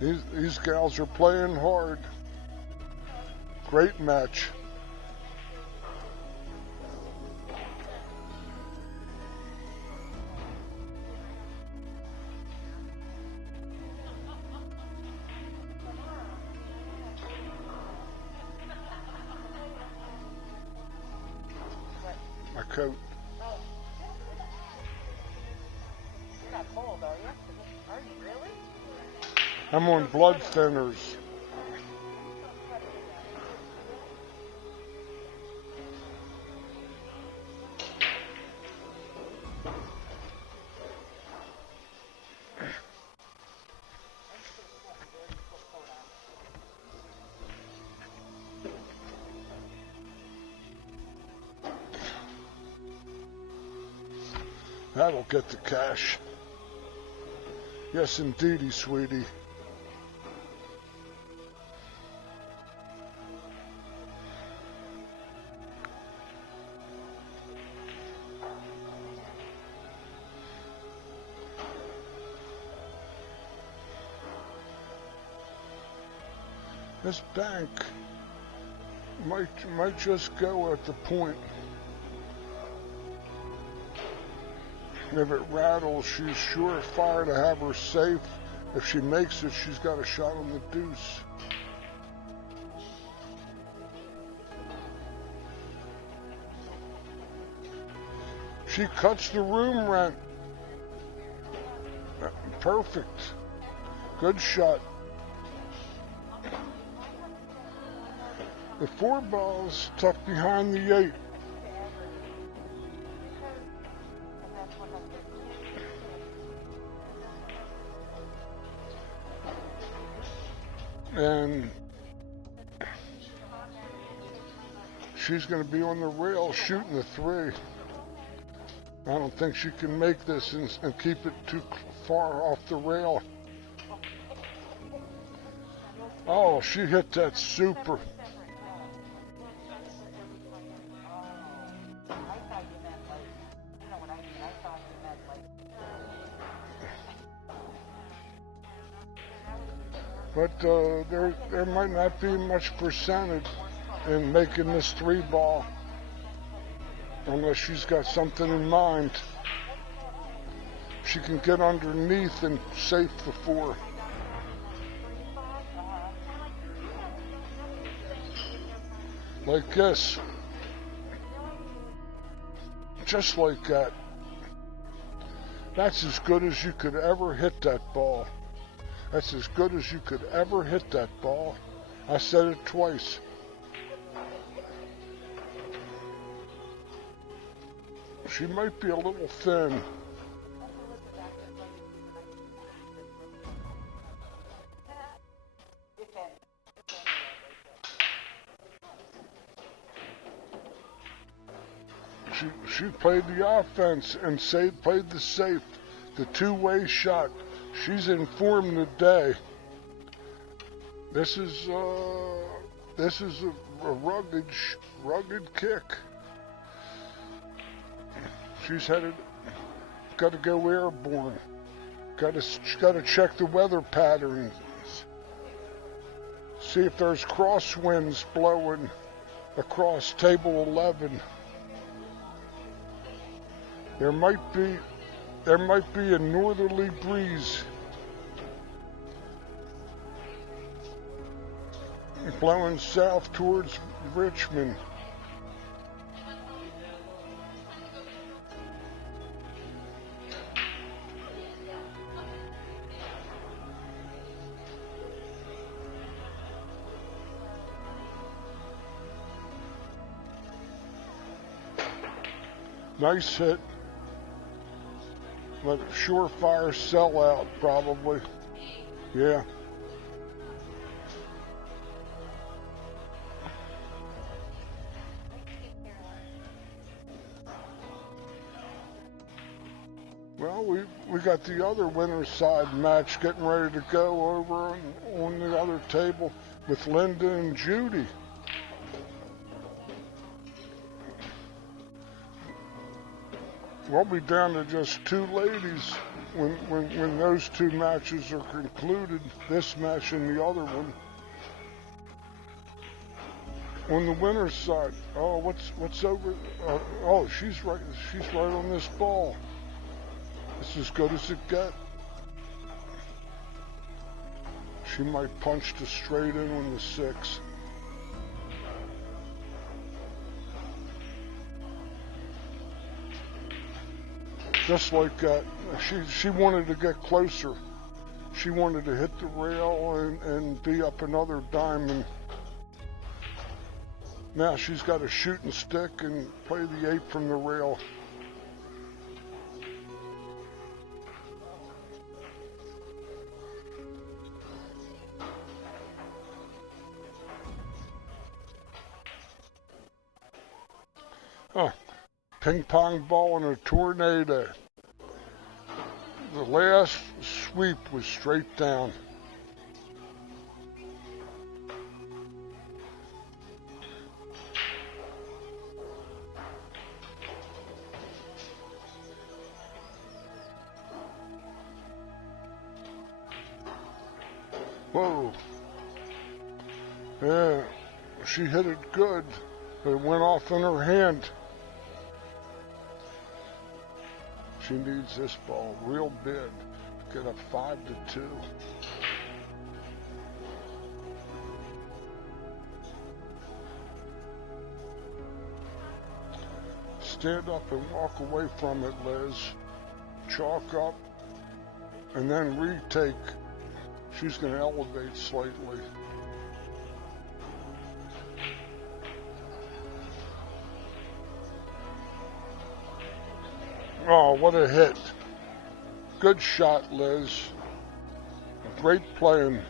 These gals are playing hard. Great match. My coat. You're not cold, are you? Are you really? I'm on blood thinners. That'll get the cash. Yes, indeedy, sweetie. This bank might just go at the point. If it rattles, she's surefire to have her safe. If she makes it, she's got a shot on the deuce. She cuts the room rent. Perfect. Good shot. The 4 ball's tucked behind the 8. And she's going to be on the rail shooting the 3. I don't think she can make this and keep it too far off the rail. Oh, she hit that super. But there might not be much percentage in making this 3 ball unless she's got something in mind. She can get underneath and safe the 4. Like this. Just like that. That's as good as you could ever hit that ball. That's as good as you could ever hit that ball. I said it twice. She might be a little thin. She played the offense and played the safe, the 2-way shot. She's in form today. This is a rugged kick. She's got to go airborne. Got to check the weather patterns. See if there's crosswinds blowing across table 11. There might be a northerly breeze blowing south towards Richmond. Nice hit. But a surefire sellout, probably. Yeah. Well, we got the other winner's side match getting ready to go over on the other table with Linda and Judy. we'll be down to just 2 ladies when those 2 matches are concluded, this match and the other one. On the winner's side, oh, what's over? Oh, she's right on this ball. It's as good as it gets. She might punch the straight in on the 6. Just like that. She wanted to get closer. She wanted to hit the rail and be up another diamond. Now she's got a shooting stick and play the 8 from the rail. Oh, ping pong ball in a tornado. The last sweep was straight down. Whoa. Yeah, she hit it good, but it went off in her hand. She needs this ball real big to get up 5-2. Stand up and walk away from it, Liz. Chalk up and then retake. She's going to elevate slightly. Oh, what a hit. Good shot, Liz. Great playing.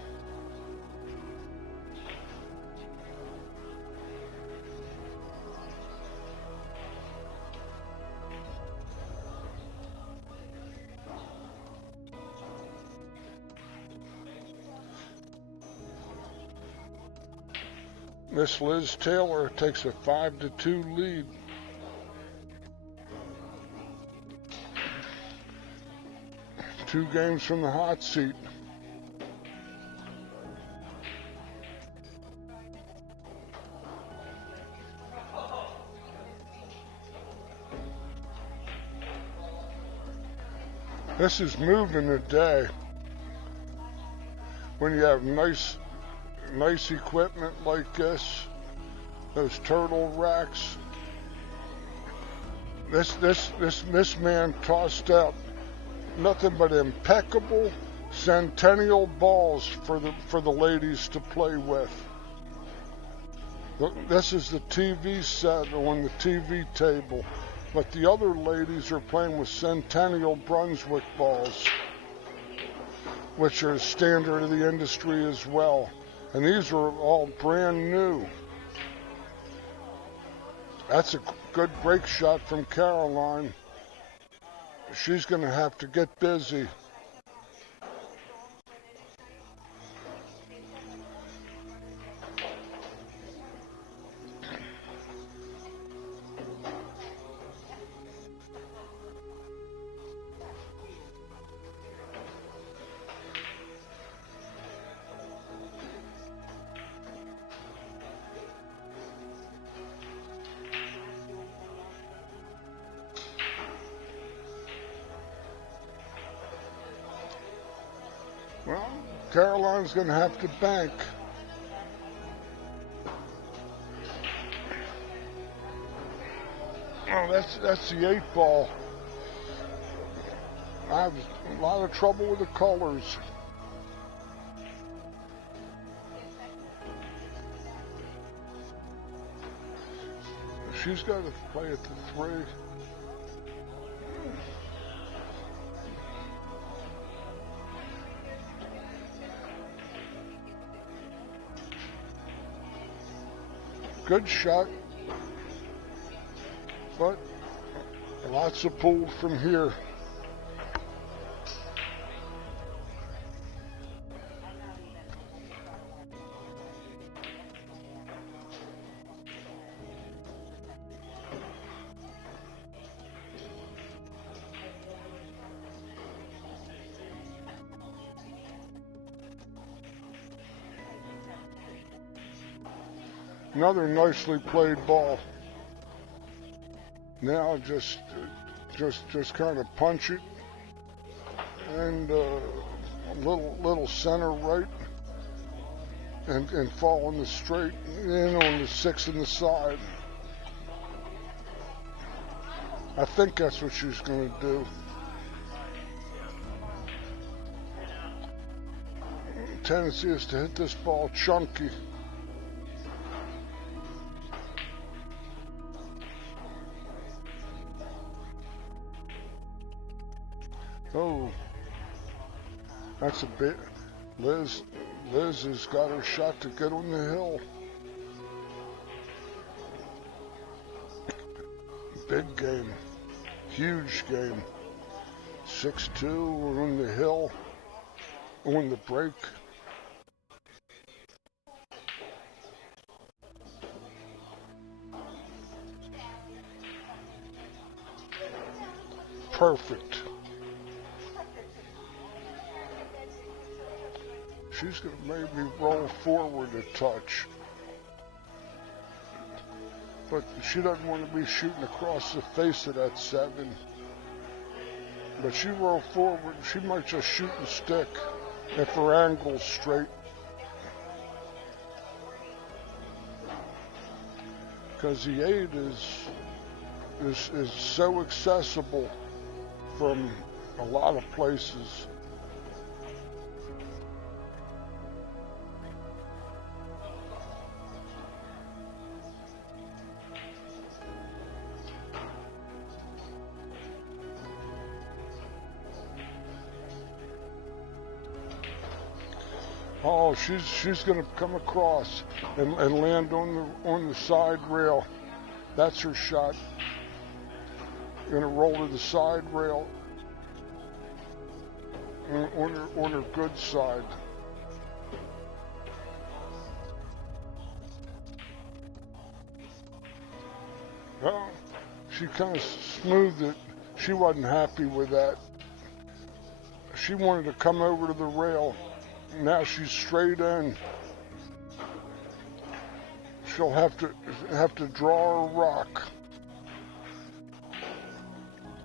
Miss Liz Taylor takes a 5-2 lead. Two games from the hot seat. This is moving today. When you have nice equipment like this, those turtle racks. This man tossed out nothing but impeccable centennial balls for the ladies to play with. This is the TV set on the TV table, but the other ladies are playing with centennial Brunswick balls, which are standard of the industry as well. And these are all brand new. That's a good break shot from Caroline. She's going to have to get busy. Well, Caroline's going to have to bank. Oh, that's the 8 ball. I have a lot of trouble with the colors. She's got to play at the 3. Good shot, but lots of pull from here. Another nicely played ball. Now just kind of punch it and a little center right and fall on the straight in on the 6 and the side. I think that's what she's going to do. Tendency is to hit this ball chunky. Oh, that's a bit. Liz has got her shot to get on the hill. Big game, huge game. 6-2, we're on the hill, on the break. Perfect. She's going to maybe roll forward a touch. But she doesn't want to be shooting across the face of that 7. But she roll forward, she might just shoot and stick if her angle's straight. Because the 8 is so accessible from a lot of places. Oh, she's going to come across and land on the side rail. That's her shot. Going to roll to the side rail on her good side. Well, she kind of smoothed it. She wasn't happy with that. She wanted to come over to the rail. Now she's straight in. She'll have to draw a rock.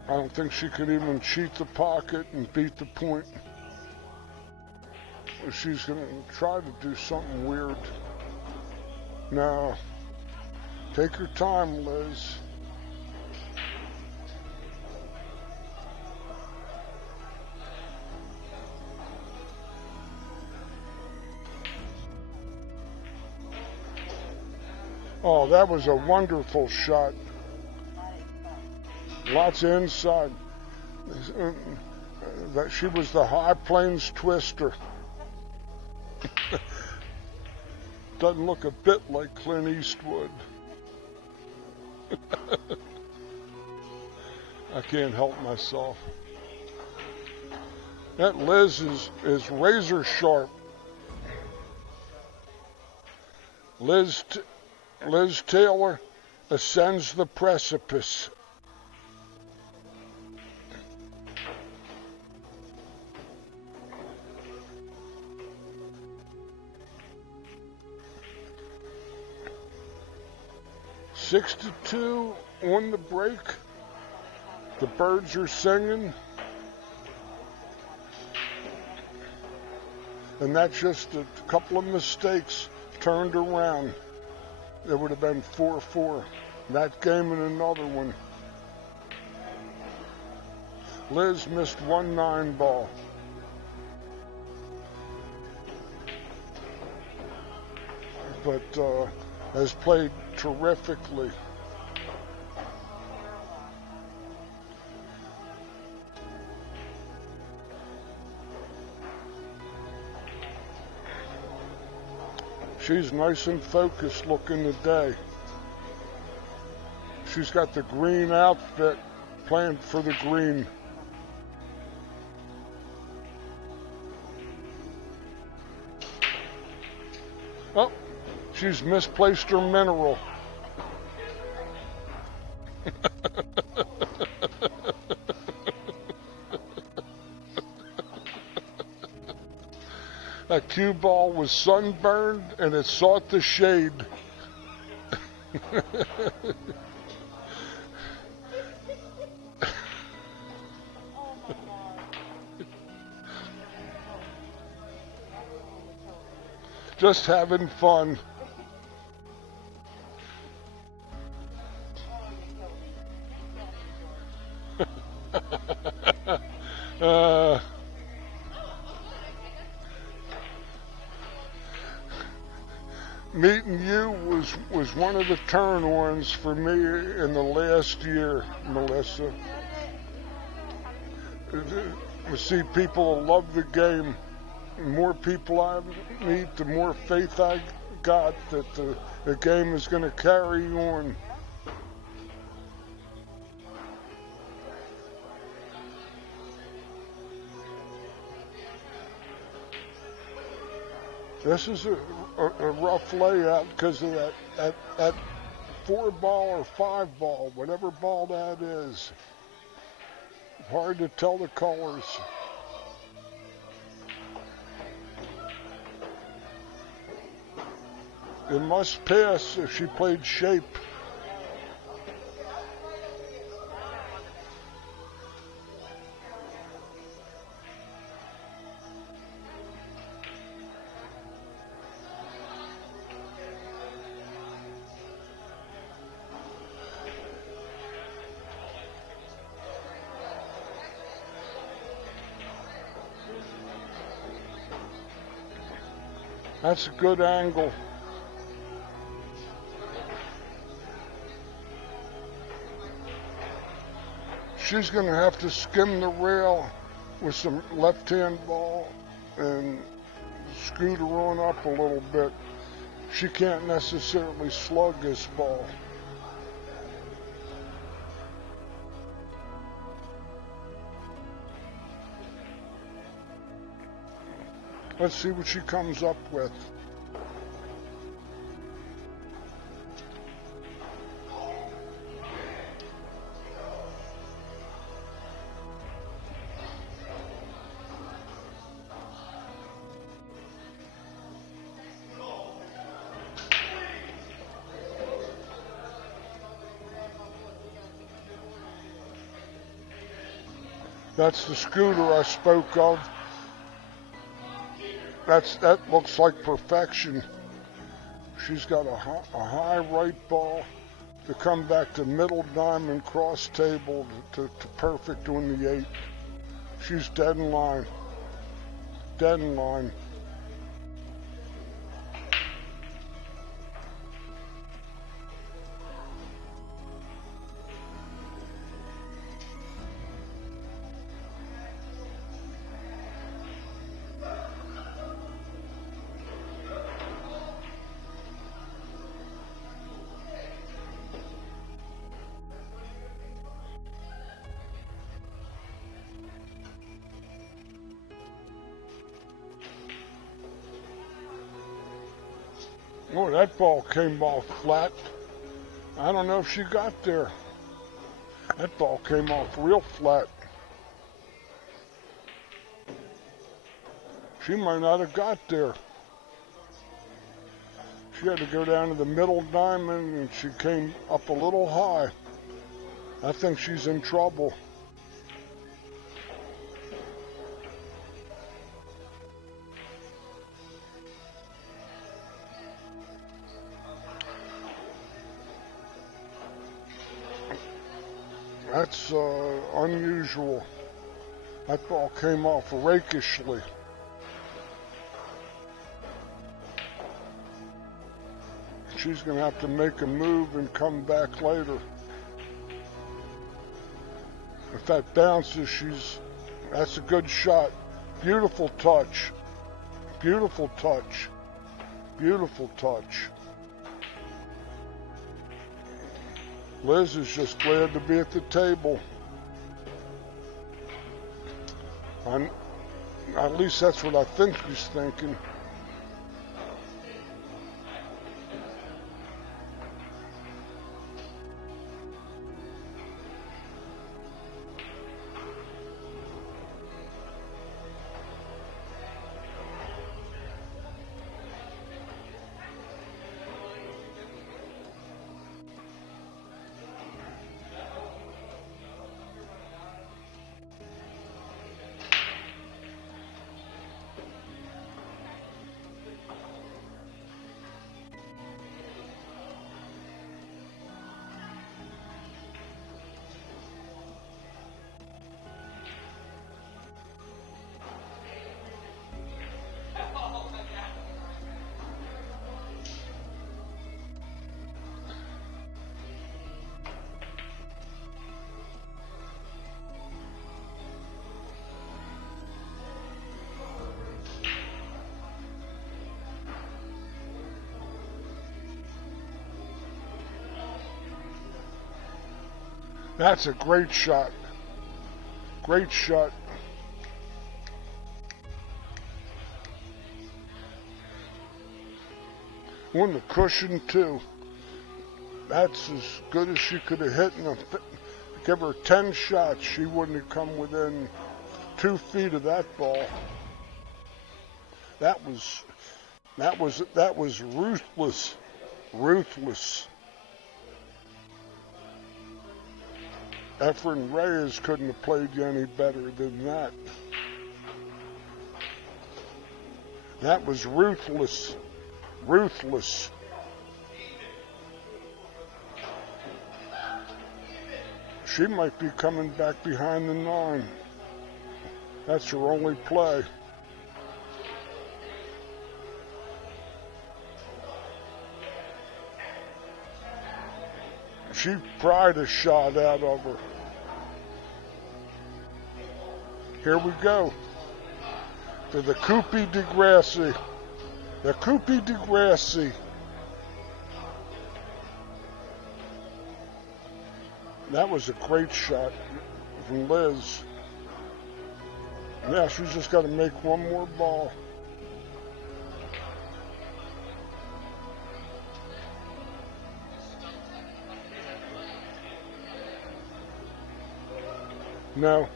I don't think she could even cheat the pocket and beat the point. She's going to try to do something weird. Now, take your time, Liz. Oh, that was a wonderful shot. Lots of inside. That she was the High Plains twister. Doesn't look a bit like Clint Eastwood. I can't help myself. That Liz is razor sharp. Liz Taylor ascends the precipice. Six to 2 on the break. The birds are singing. And that's just a couple of mistakes turned around. There would have been 4-4. That game and another one. Liz missed 1 9-ball. But has played terrifically. She's nice and focused looking today. She's got the green outfit, playing for the green. Oh, she's misplaced her mineral. That cue ball was sunburned and it sought the shade. Oh my God. Just having fun. Oh, you killed me. You killed me, George. uh, Meeting you was one of the turn-ons for me in the last year, Melissa. To see people who love the game. The more people I meet, the more faith I got that the game is going to carry on. This is a rough layout because of that 4-ball or 5-ball, whatever ball that is. Hard to tell the colors. It must pass if she played shape. That's a good angle. She's going to have to skim the rail with some left-hand ball and scoot her on up a little bit. She can't necessarily slug this ball. Let's see what she comes up with. That's the scooter I spoke of. That looks like perfection. She's got a high right ball to come back to middle diamond cross table to perfect on the 8. She's dead in line. Dead in line. Oh, that ball came off flat. I don't know if she got there. That ball came off real flat. She might not have got there. She had to go down to the middle diamond and she came up a little high. I think she's in trouble. That's unusual. That ball came off rakishly. She's going to have to make a move and come back later. If that bounces, that's a good shot. Beautiful touch. Beautiful touch. Beautiful touch. Liz is just glad to be at the table. At least that's what I think she's thinking. That's a great shot. Great shot. On the cushion too. That's as good as she could have hit in a. Give her 10 shots, she wouldn't have come within 2 feet of that ball. That was ruthless. Ruthless. Efren Reyes couldn't have played you any better than that. That was ruthless. Ruthless. She might be coming back behind the 9. That's her only play. She pried a shot out of her. Here we go. To the Coupe de Gracie. The Coupe de Gracie. That was a great shot from Liz. Now she's just got to make one more ball. No.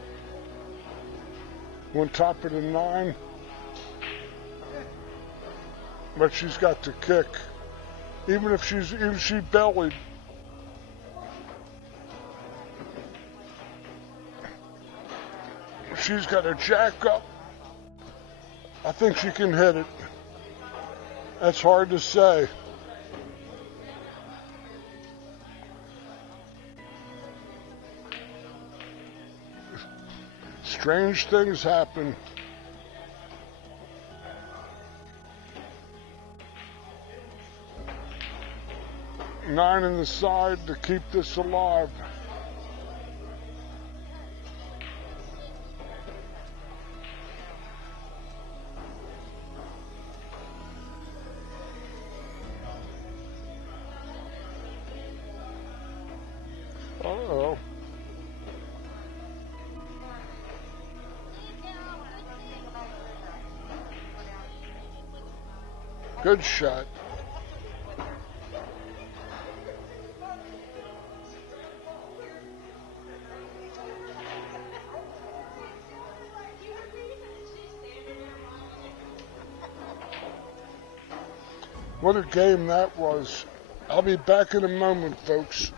On top of the 9. But she's got to kick. Even if she bellied. She's got to jack up. I think she can hit it. That's hard to say. Strange things happen. Nine in the side to keep this alive. Uh-oh. Good shot. What a game that was. I'll be back in a moment, folks.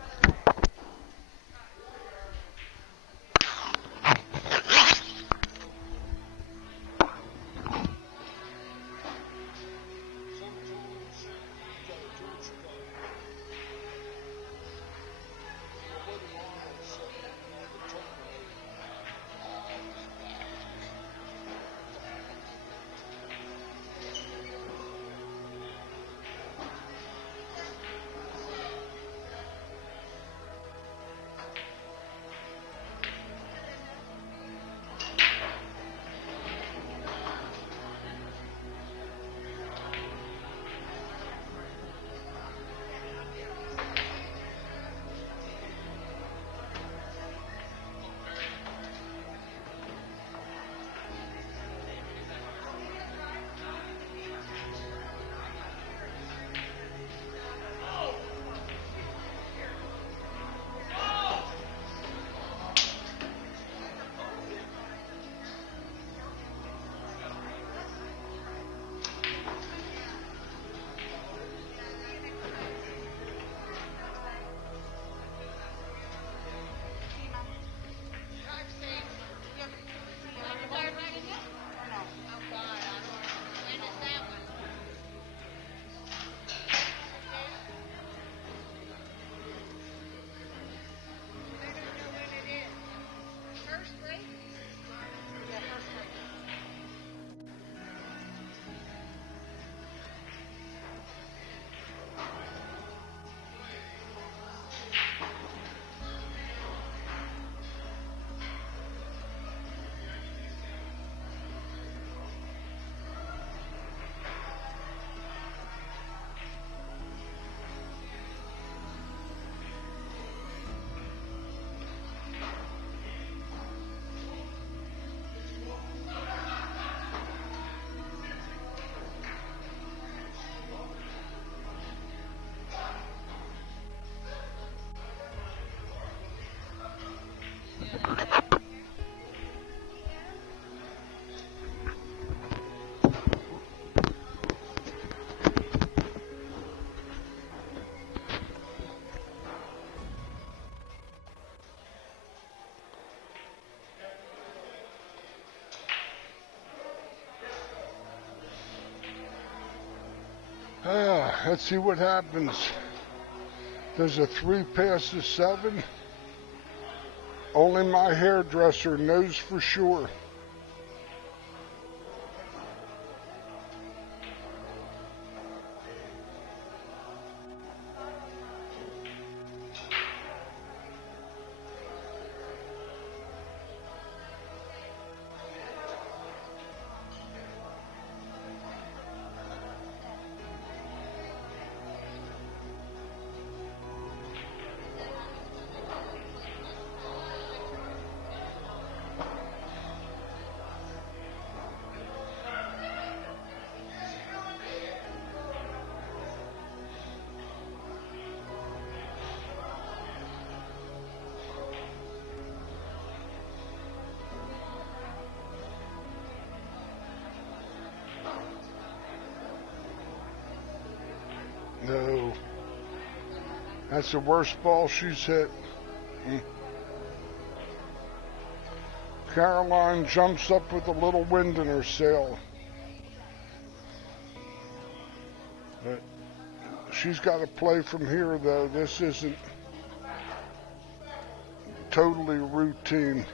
let's see what happens. There's a 3 passes 7. Only my hairdresser knows for sure. No. That's the worst ball she's hit. Caroline jumps up with a little wind in her sail. But she's got to play from here, though. This isn't totally routine.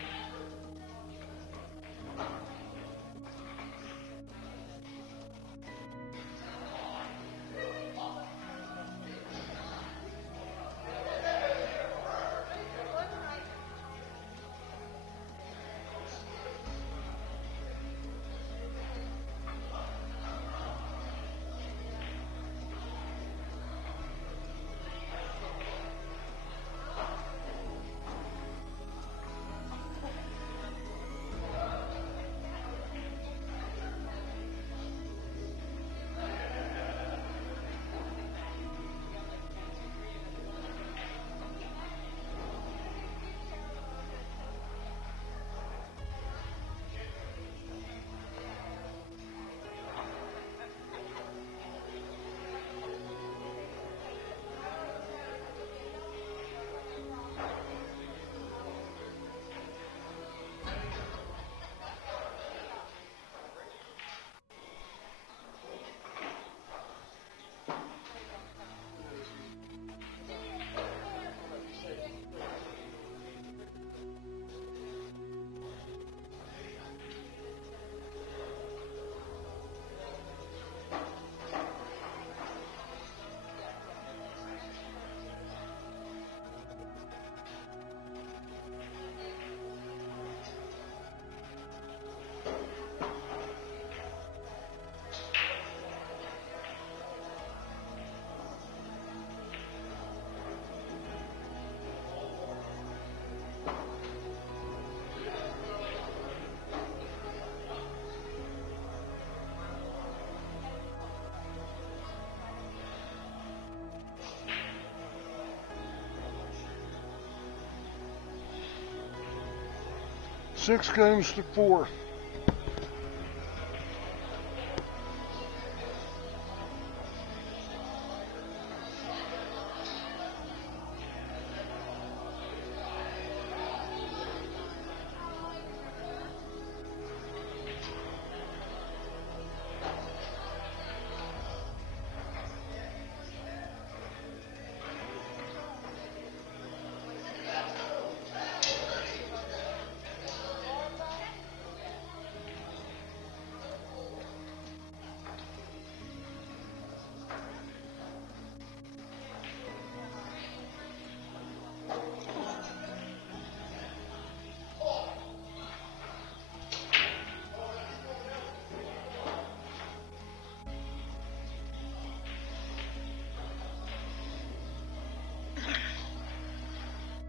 Six games to 4.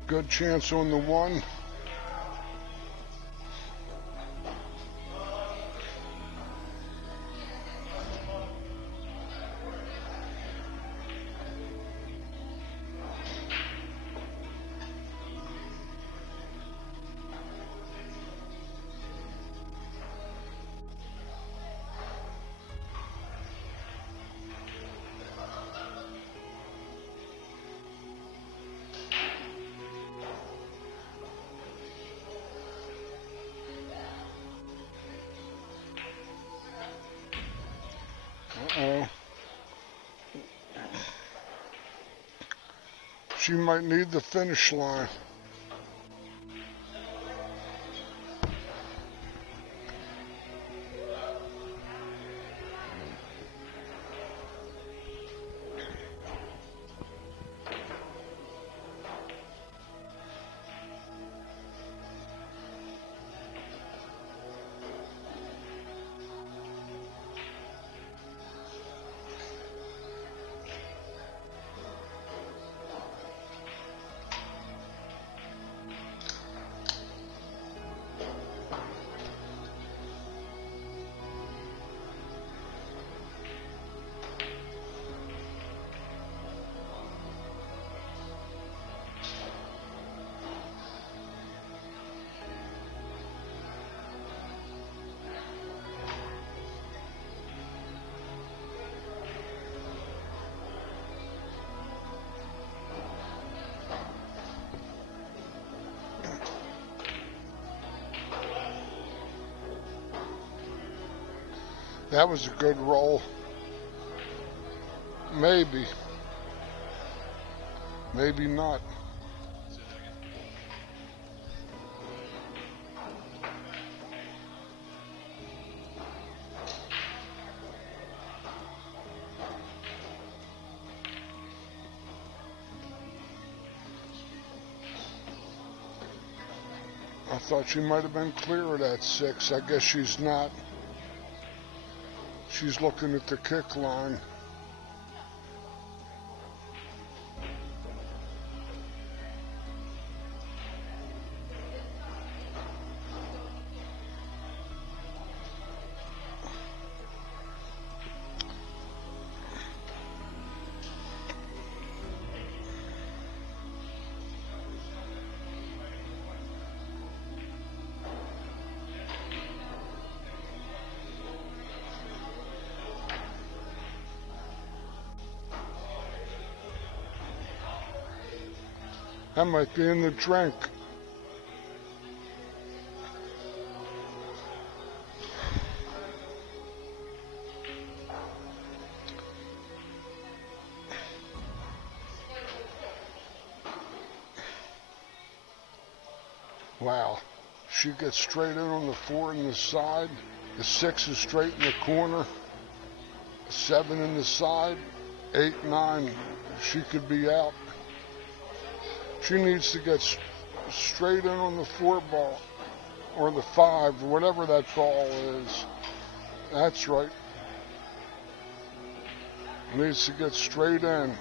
Good chance on the 1. She might need the finish line. That was a good roll. Maybe. Maybe not. I thought she might have been clear of that 6. I guess she's not. She's looking at the kick line. That might be in the drink. Wow. She gets straight in on the 4 in the side. The 6 is straight in the corner. 7 in the side. 8, 9. She could be out. She needs to get straight in on the 4 ball, or the 5, whatever that ball is. That's right. Needs to get straight in.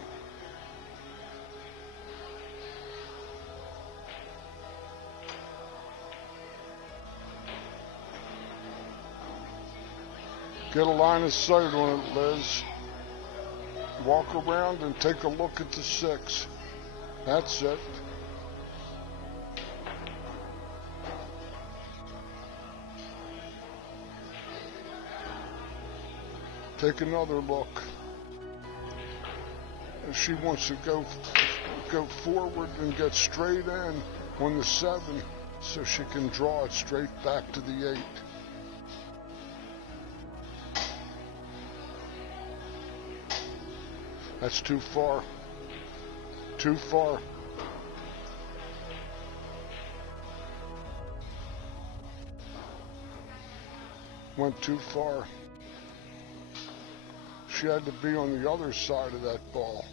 Get a line of sight on it, Liz. Walk around and take a look at the 6. That's it. Take another look. And she wants to go forward and get straight in on the 7 so she can draw it straight back to the 8. That's too far. Too far. Went too far. She had to be on the other side of that ball.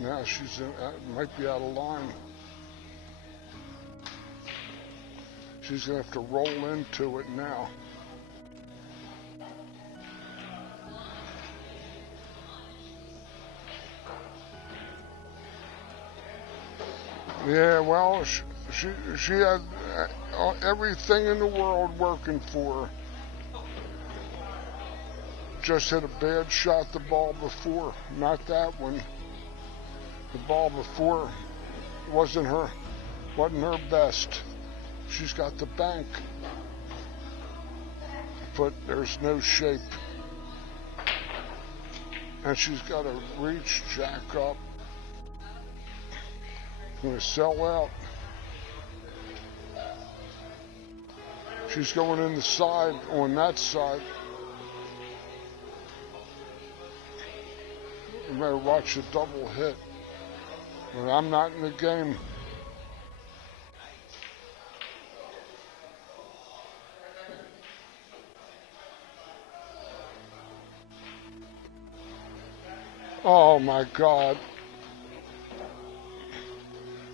Now she's might be out of line. She's gonna have to roll into it now. Yeah, well, she had everything in the world working for her. Just hit a bad shot the ball before, not that one. The ball before wasn't her best. She's got the bank, but there's no shape. And she's got to reach, jack up. Going to sell out. She's going in the side on that side. You better watch the double hit. But I'm not in the game. Oh my God.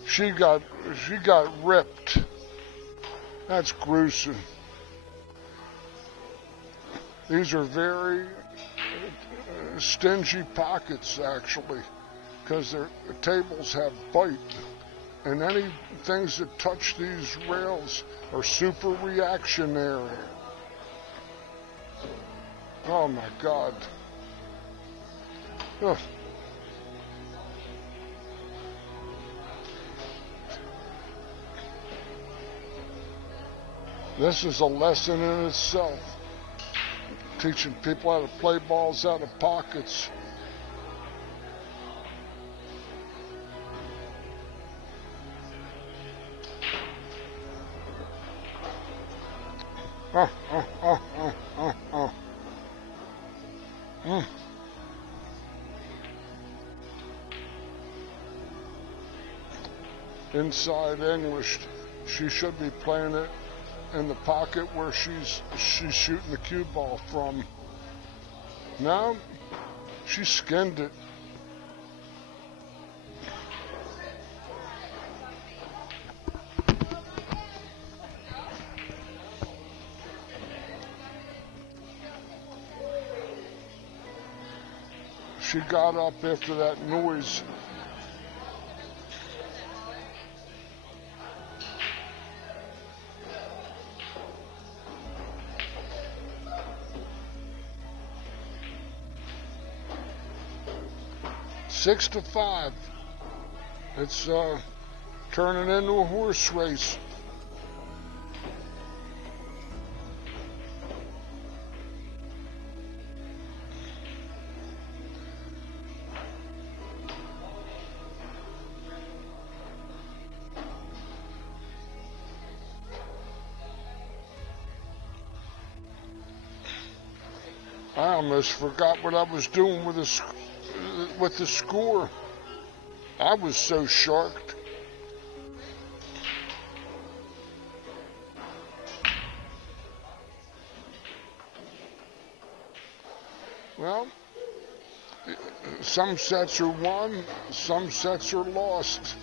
She got ripped. That's gruesome. These are very stingy pockets, actually, because the tables have bite, and any things that touch these rails are super reactionary. Oh my God. Ugh. This is a lesson in itself. Teaching people how to play balls out of pockets. Mm. Inside English, she should be playing it in the pocket where she's shooting the cue ball from. No, she skinned it. She got up after that noise. Six to 5. It's turning into a horse race. I almost forgot what I was doing with the score. I was so sharked. Well, some sets are won, some sets are lost.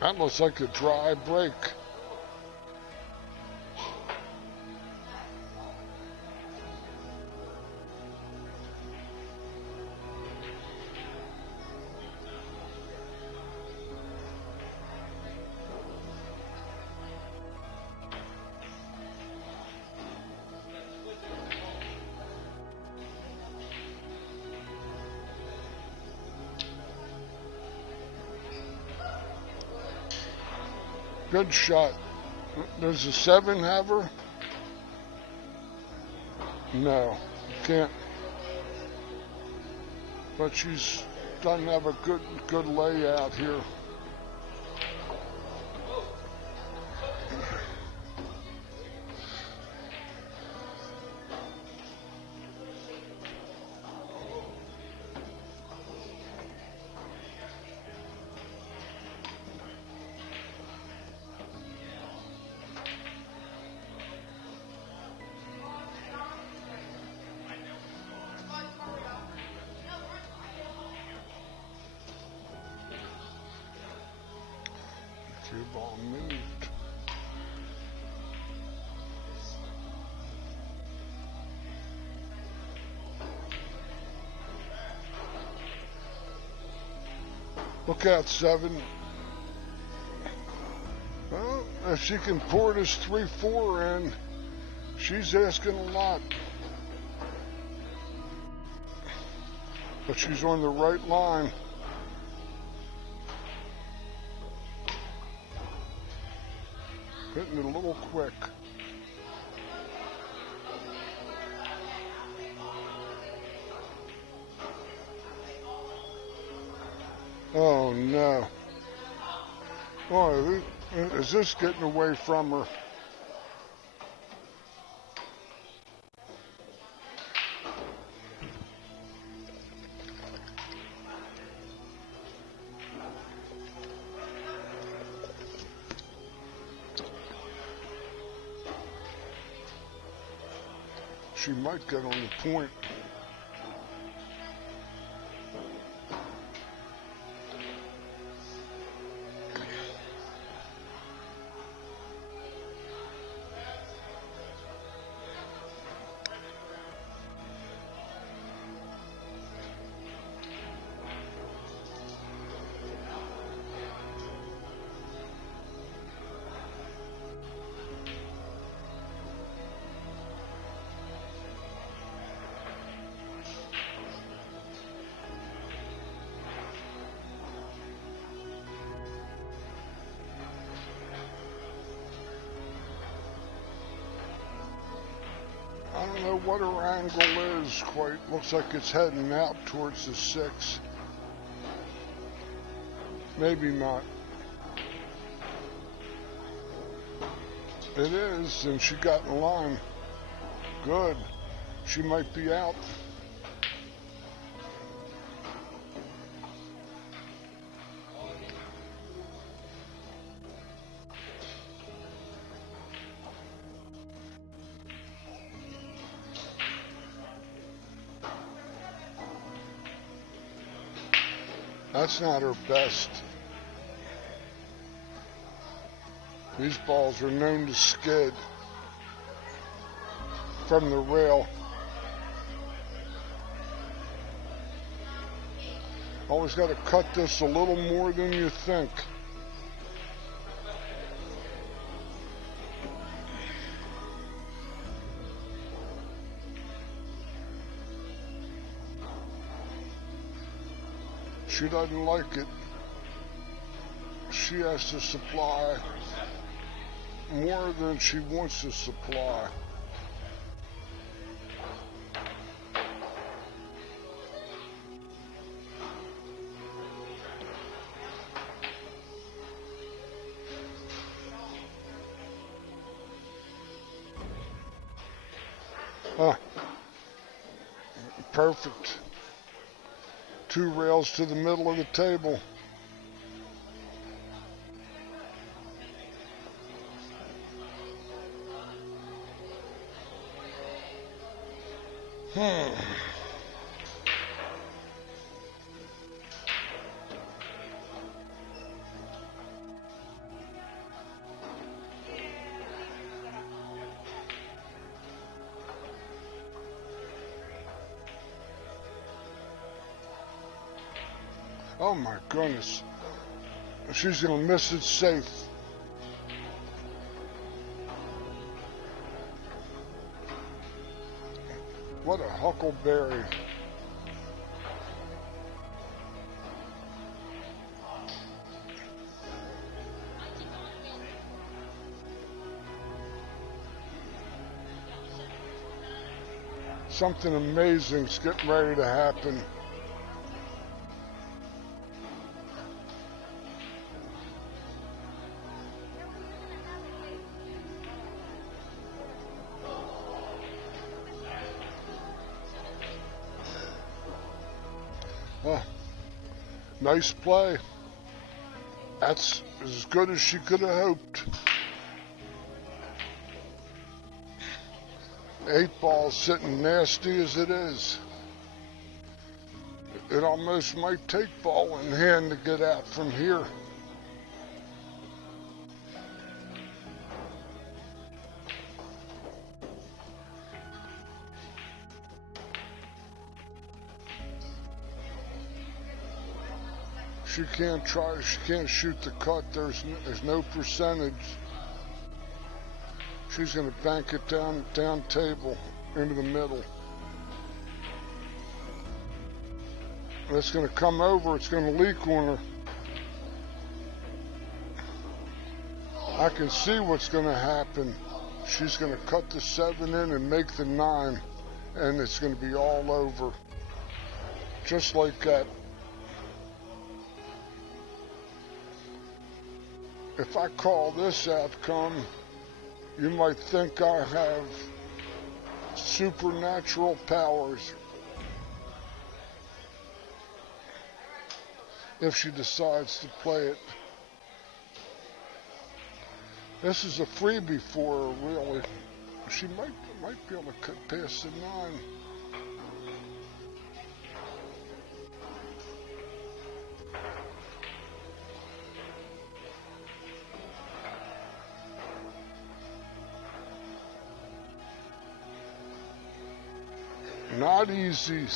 That looks like a dry break. Good shot. Does the 7 have her? No, can't. But she's doesn't have a good layout here. Cue ball moved. Look out, 7. Well, if she can pour this 3-4 in, she's asking a lot. But she's on the right line. Hitting it a little quick. Oh no. Oh, is this getting away from her? She might get on the point. I don't know what her angle is quite. Looks like it's heading out towards the 6. Maybe not. It is, and she got in line. Good. She might be out. That's not her best. These balls are known to skid from the rail. Always got to cut this a little more than you think. She doesn't like it. She has to supply more than she wants to supply. Perfect. 2 rails to the middle of the table. Oh my goodness. She's gonna miss it safe. What a huckleberry. Something amazing's getting ready to happen. Nice play. That's as good as she could have hoped. 8 balls sitting nasty as it is. It almost might take ball in hand to get out from here. She can't shoot the cut. There's no percentage. She's going to bank it down table into the middle. And it's going to come over. It's going to leak on her. I can see what's going to happen. She's going to cut the 7 in and make the 9, and it's going to be all over. Just like that. if I call this outcome, you might think I have supernatural powers. If she decides to play it. This is a freebie for her, really. She might be able to cut past the 9. Not easy.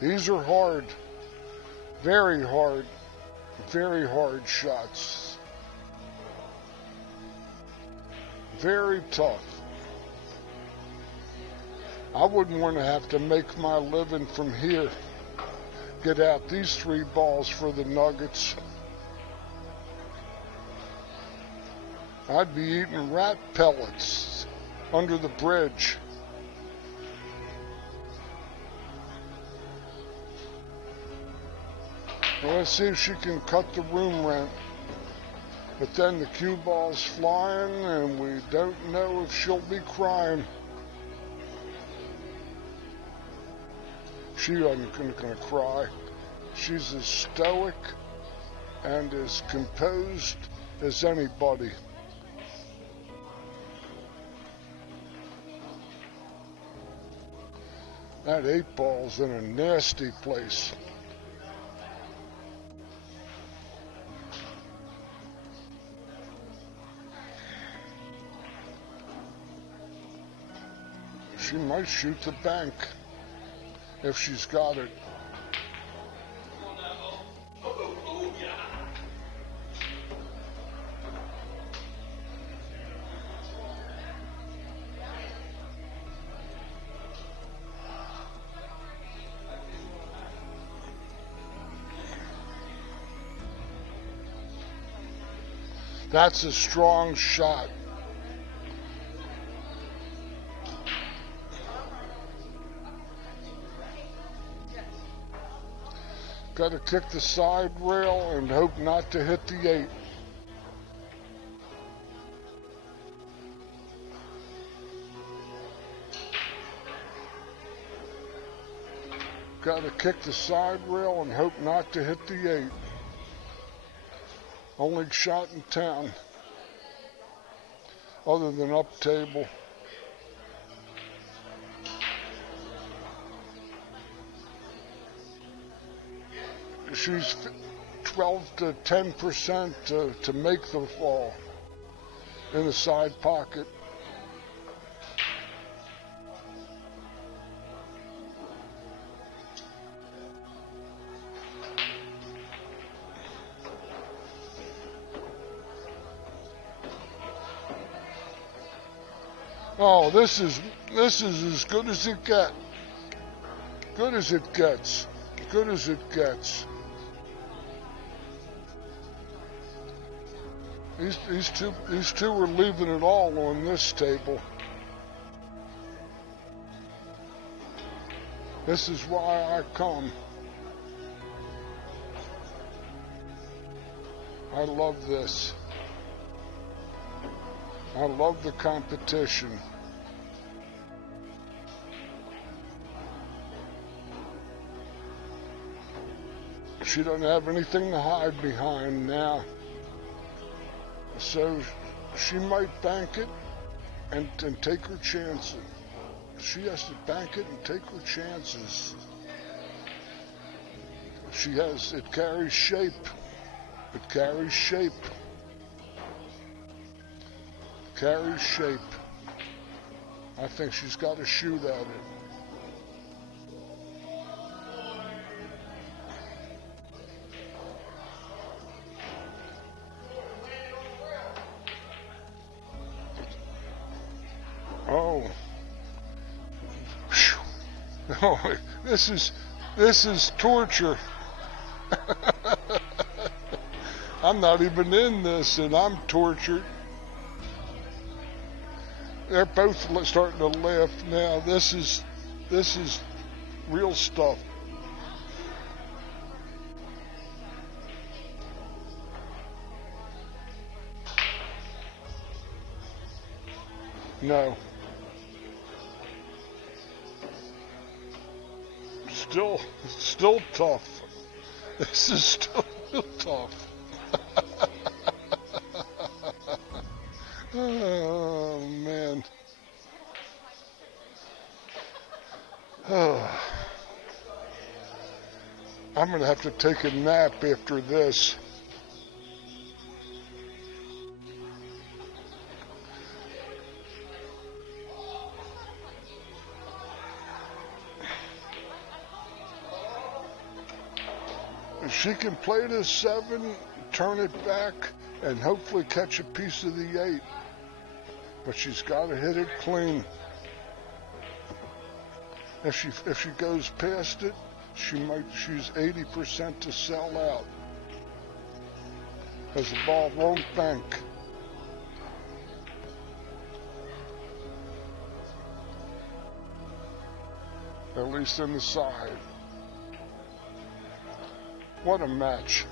These are hard. Very hard shots. Very tough. I wouldn't want to have to make my living from here. Get out these 3 balls for the Nuggets. I'd be eating rat pellets under the bridge. Well, let's see if she can cut the room rent. But then the cue ball's flying, and we don't know if she'll be crying. She isn't gonna cry. She's as stoic and as composed as anybody. That 8 ball's in a nasty place. She might shoot the bank if she's got it. That's a strong shot. Got to kick the side rail and hope not to hit the 8. Got to kick the side rail and hope not to hit the 8. Only shot in town, other than up table. She's 12 to 10% to make the fall in the side pocket. Oh, this is as good as it gets. Good as it gets. Good as it gets. These two are leaving it all on this table. This is why I come. I love this. I love the competition. She doesn't have anything to hide behind now. So she might bank it and take her chances. She has to bank it and take her chances. It carries shape. It carries shape. Carries shape. I think she's got to shoot at it. Oh. Oh, this is torture. I'm not even in this, and I'm tortured. They're both starting to laugh now. This is real stuff. No. Still tough. This is still tough. Oh, man. I'm going to have to take a nap after this. If she can play this 7, turn it back, and hopefully catch a piece of the 8. But she's got to hit it clean. If she goes past it, she's 80% to sell out. Because the ball won't bank. At least in the side. What a match.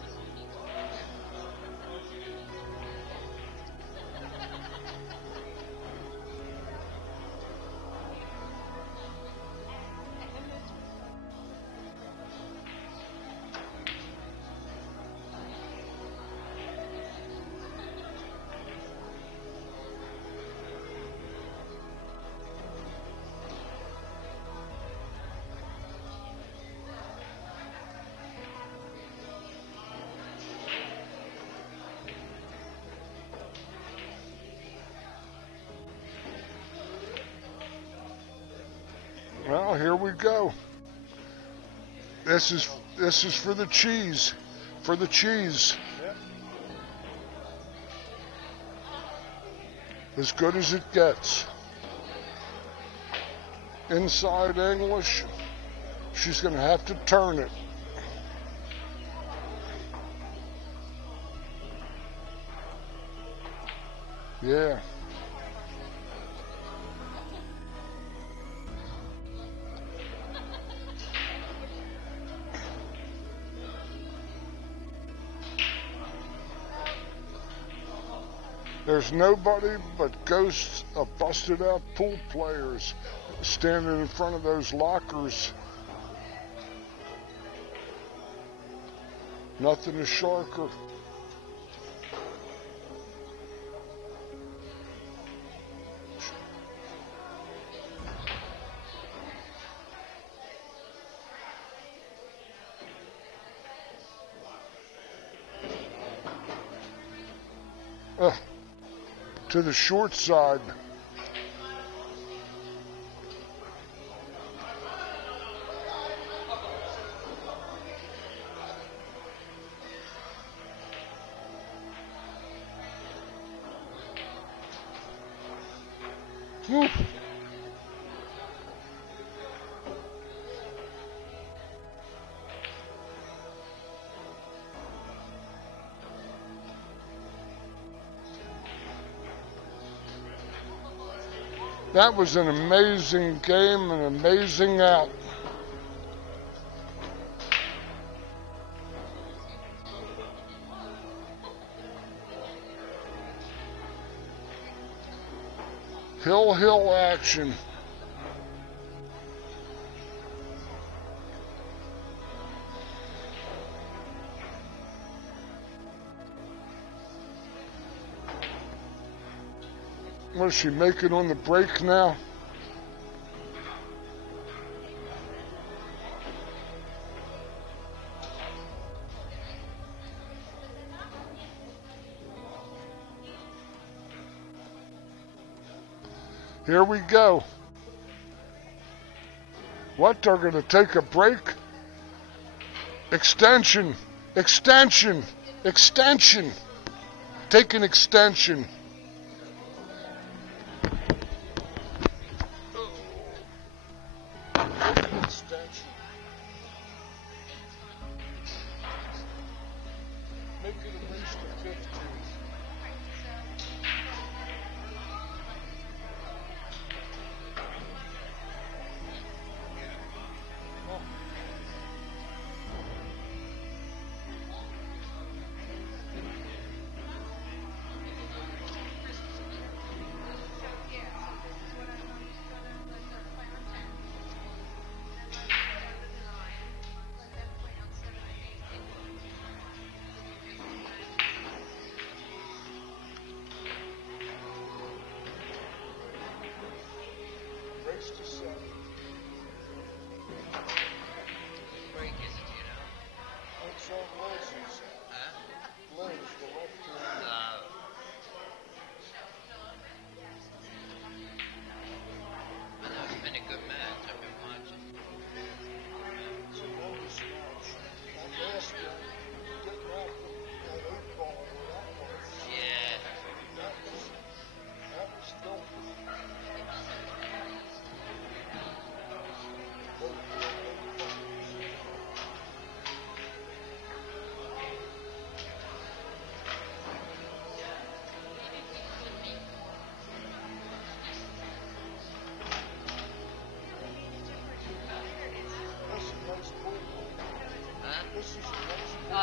Well, here we go. This is for the cheese. For the cheese. Yep. As good as it gets. Inside English. She's going to have to turn it. Yeah. There's nobody but ghosts of busted out pool players standing in front of those lockers. Nothing is sharker. To the short side. Whew. That was an amazing game, an amazing out. Hill action. What is she making on the break now? Here we go. What, they're going to take a break? Extension, extension, extension. Take an extension. Extension. Make it at least a 15.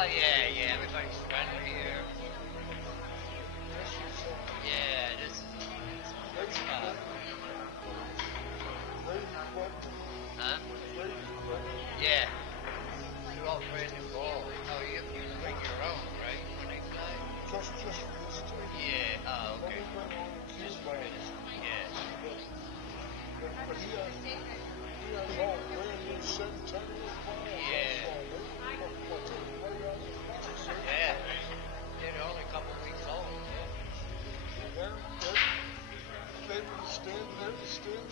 Oh yeah, everybody's friendly here. Yeah, this is a good spot. Huh? Yeah. They're all brand new balls. Oh, you bring your own, right? When they fly? Yeah. Oh, okay. Just for this. Yeah. But he has all brand new centennial balls. Yeah. Yeah. They're only a couple weeks old. Yeah. They were standing in the industry, and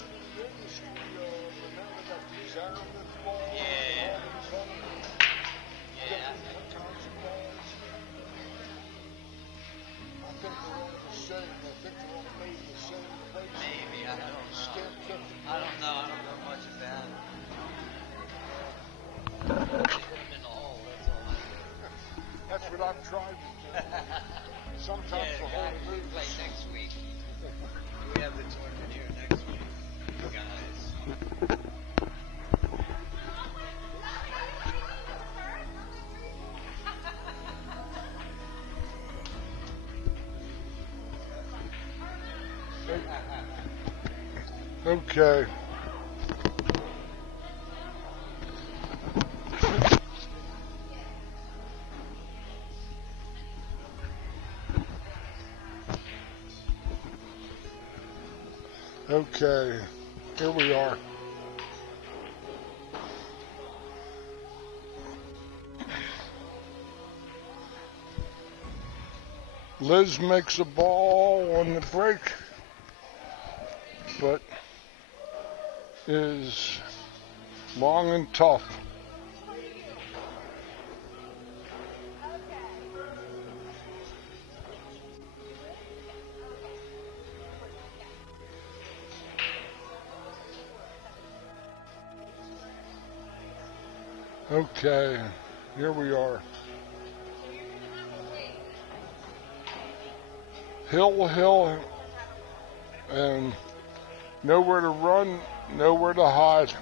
now they got these Aramith balls Yeah. and all these other Yeah. different kinds of balls. I think they're all the same. I think they're all made in the same place. Maybe. I don't know. Stamped different. I don't know much about it. They put them in the hole. That's all I know. That's what I've tried to do. Sometimes Yeah, the whole we thing. play next week. We have the tournament here next week, guys. Okay. Okay, here we are. Liz makes a ball on the break, but is long and tough. Okay, here we are. Hill, and nowhere to run, nowhere to hide.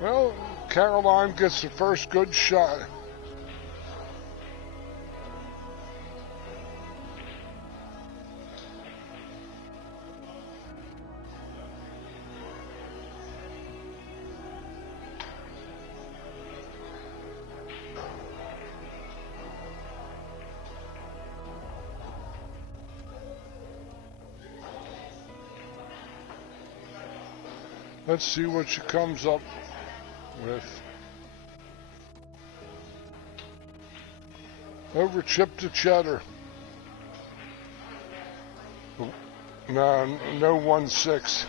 Well, Caroline gets the first good shot. Let's see what she comes up with. Over chip to cheddar. No 1-6.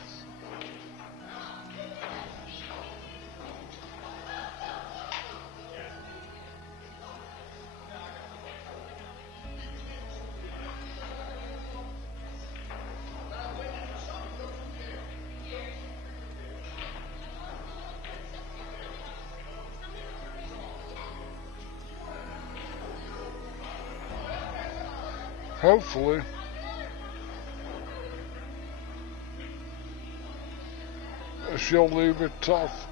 Hopefully. She'll leave it tough.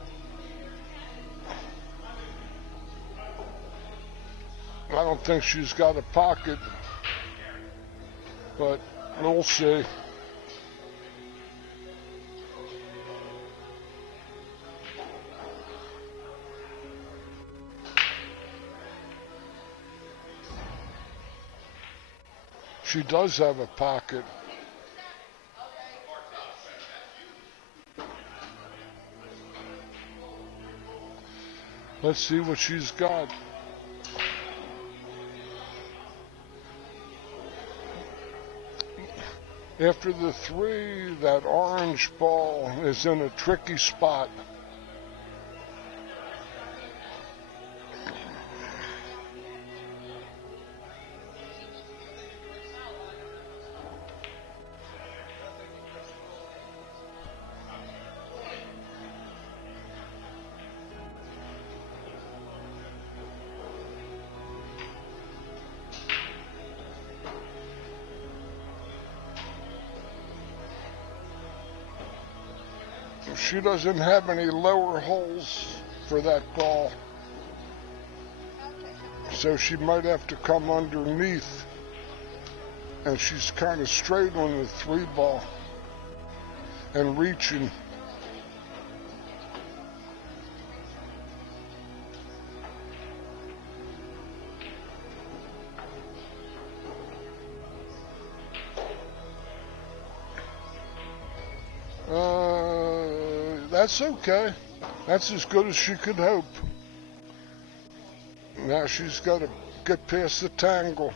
I don't think she's got a pocket, but we'll see. She does have a pocket. Let's see what she's got. After the 3, that orange ball is in a tricky spot. She doesn't have any lower holes for that ball, so she might have to come underneath, and she's kind of straight on the 3 ball and reaching. That's okay. That's as good as she could hope. Now she's got to get past the tangle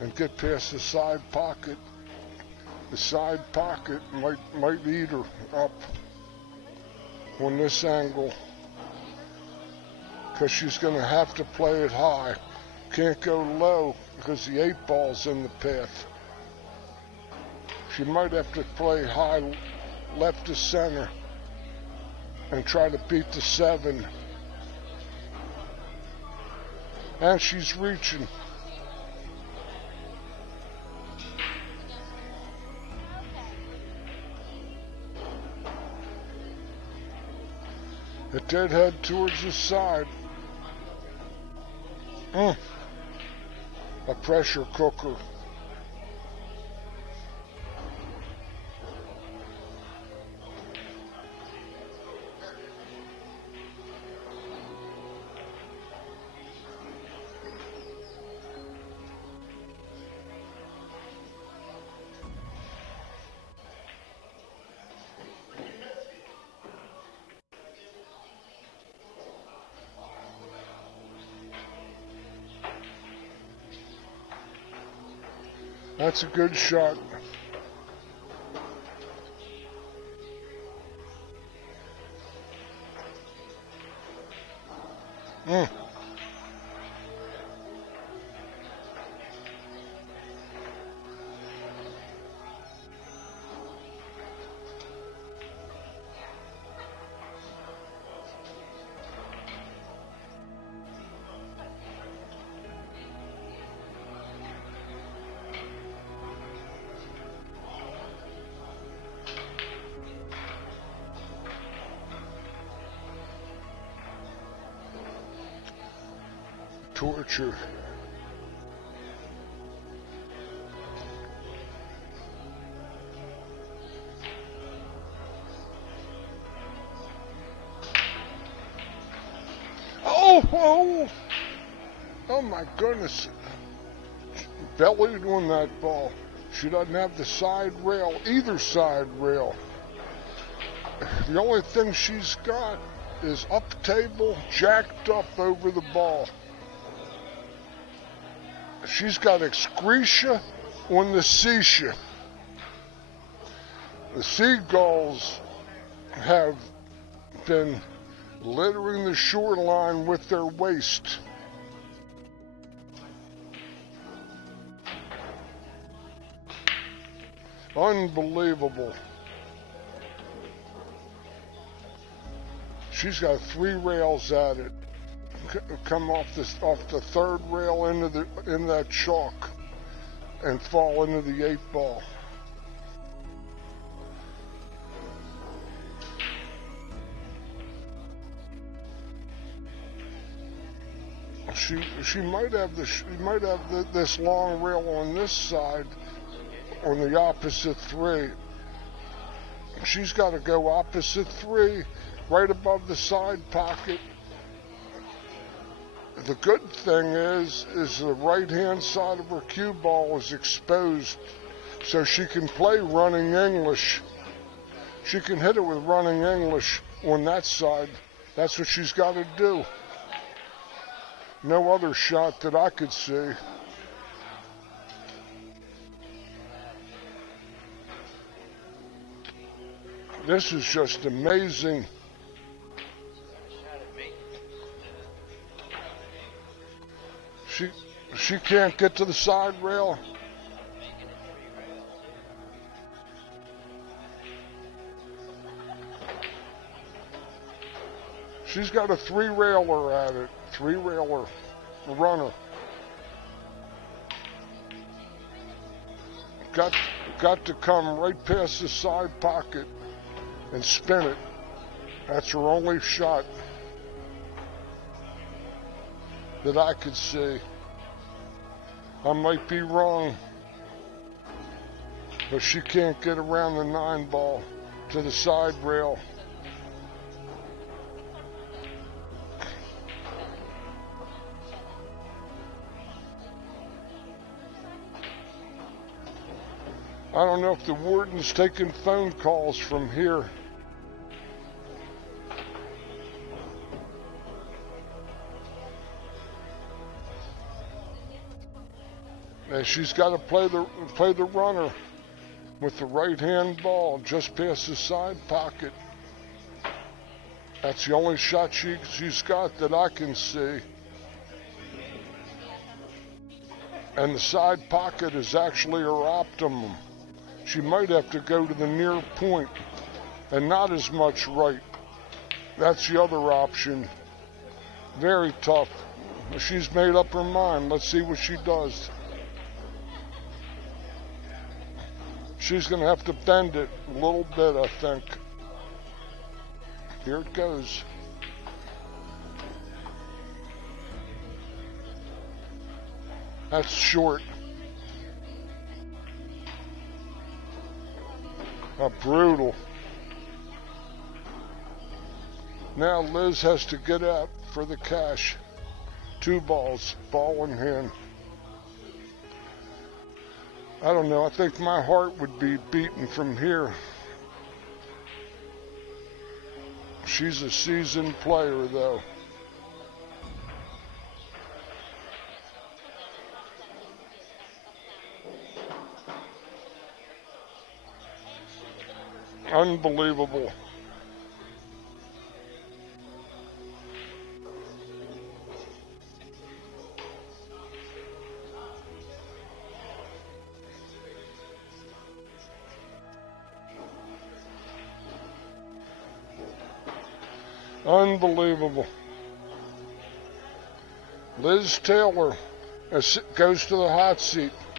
and get past the side pocket. The side pocket might eat her up on this angle, because she's going to have to play it high. Can't go low because the 8 ball's in the path. She might have to play high left to center and try to beat the 7. And she's reaching. It did head towards the side. A pressure cooker. That's a good shot. Torture. Oh my goodness. Bellied on that ball. She doesn't have the side rail, either side rail. The only thing she's got is up table, jacked up over the ball. She's got excretia on the seashell. The seagulls have been littering the shoreline with their waste. Unbelievable. She's got 3 rails at it. Come off the 3rd rail in that chalk and fall into the 8 ball. She might have this long rail on this side on the opposite 3. She's got to go opposite 3 right above the side pocket. The good thing is the right-hand side of her cue ball is exposed, so she can play running English. She can hit it with running English on that side. That's what she's got to do. No other shot that I could see. This is just amazing. She can't get to the side rail. She's got a 3-railer at it. 3-railer runner. Got to come right past the side pocket and spin it. That's her only shot that I could see. I might be wrong, but she can't get around the 9 ball to the side rail. I don't know if the warden's taking phone calls from here. And she's got to play the runner with the right-hand ball just past the side pocket. That's the only shot she's got that I can see. And the side pocket is actually her optimum. She might have to go to the near point and not as much right. That's the other option. Very tough. She's made up her mind. Let's see what she does. She's going to have to bend it a little bit, I think. Here it goes. That's short. Brutal. Now Liz has to get out for the cash. 2 balls, ball in hand. I don't know, I think my heart would be beating from here. She's a seasoned player, though. Unbelievable. Unbelievable. Liz Taylor goes to the hot seat.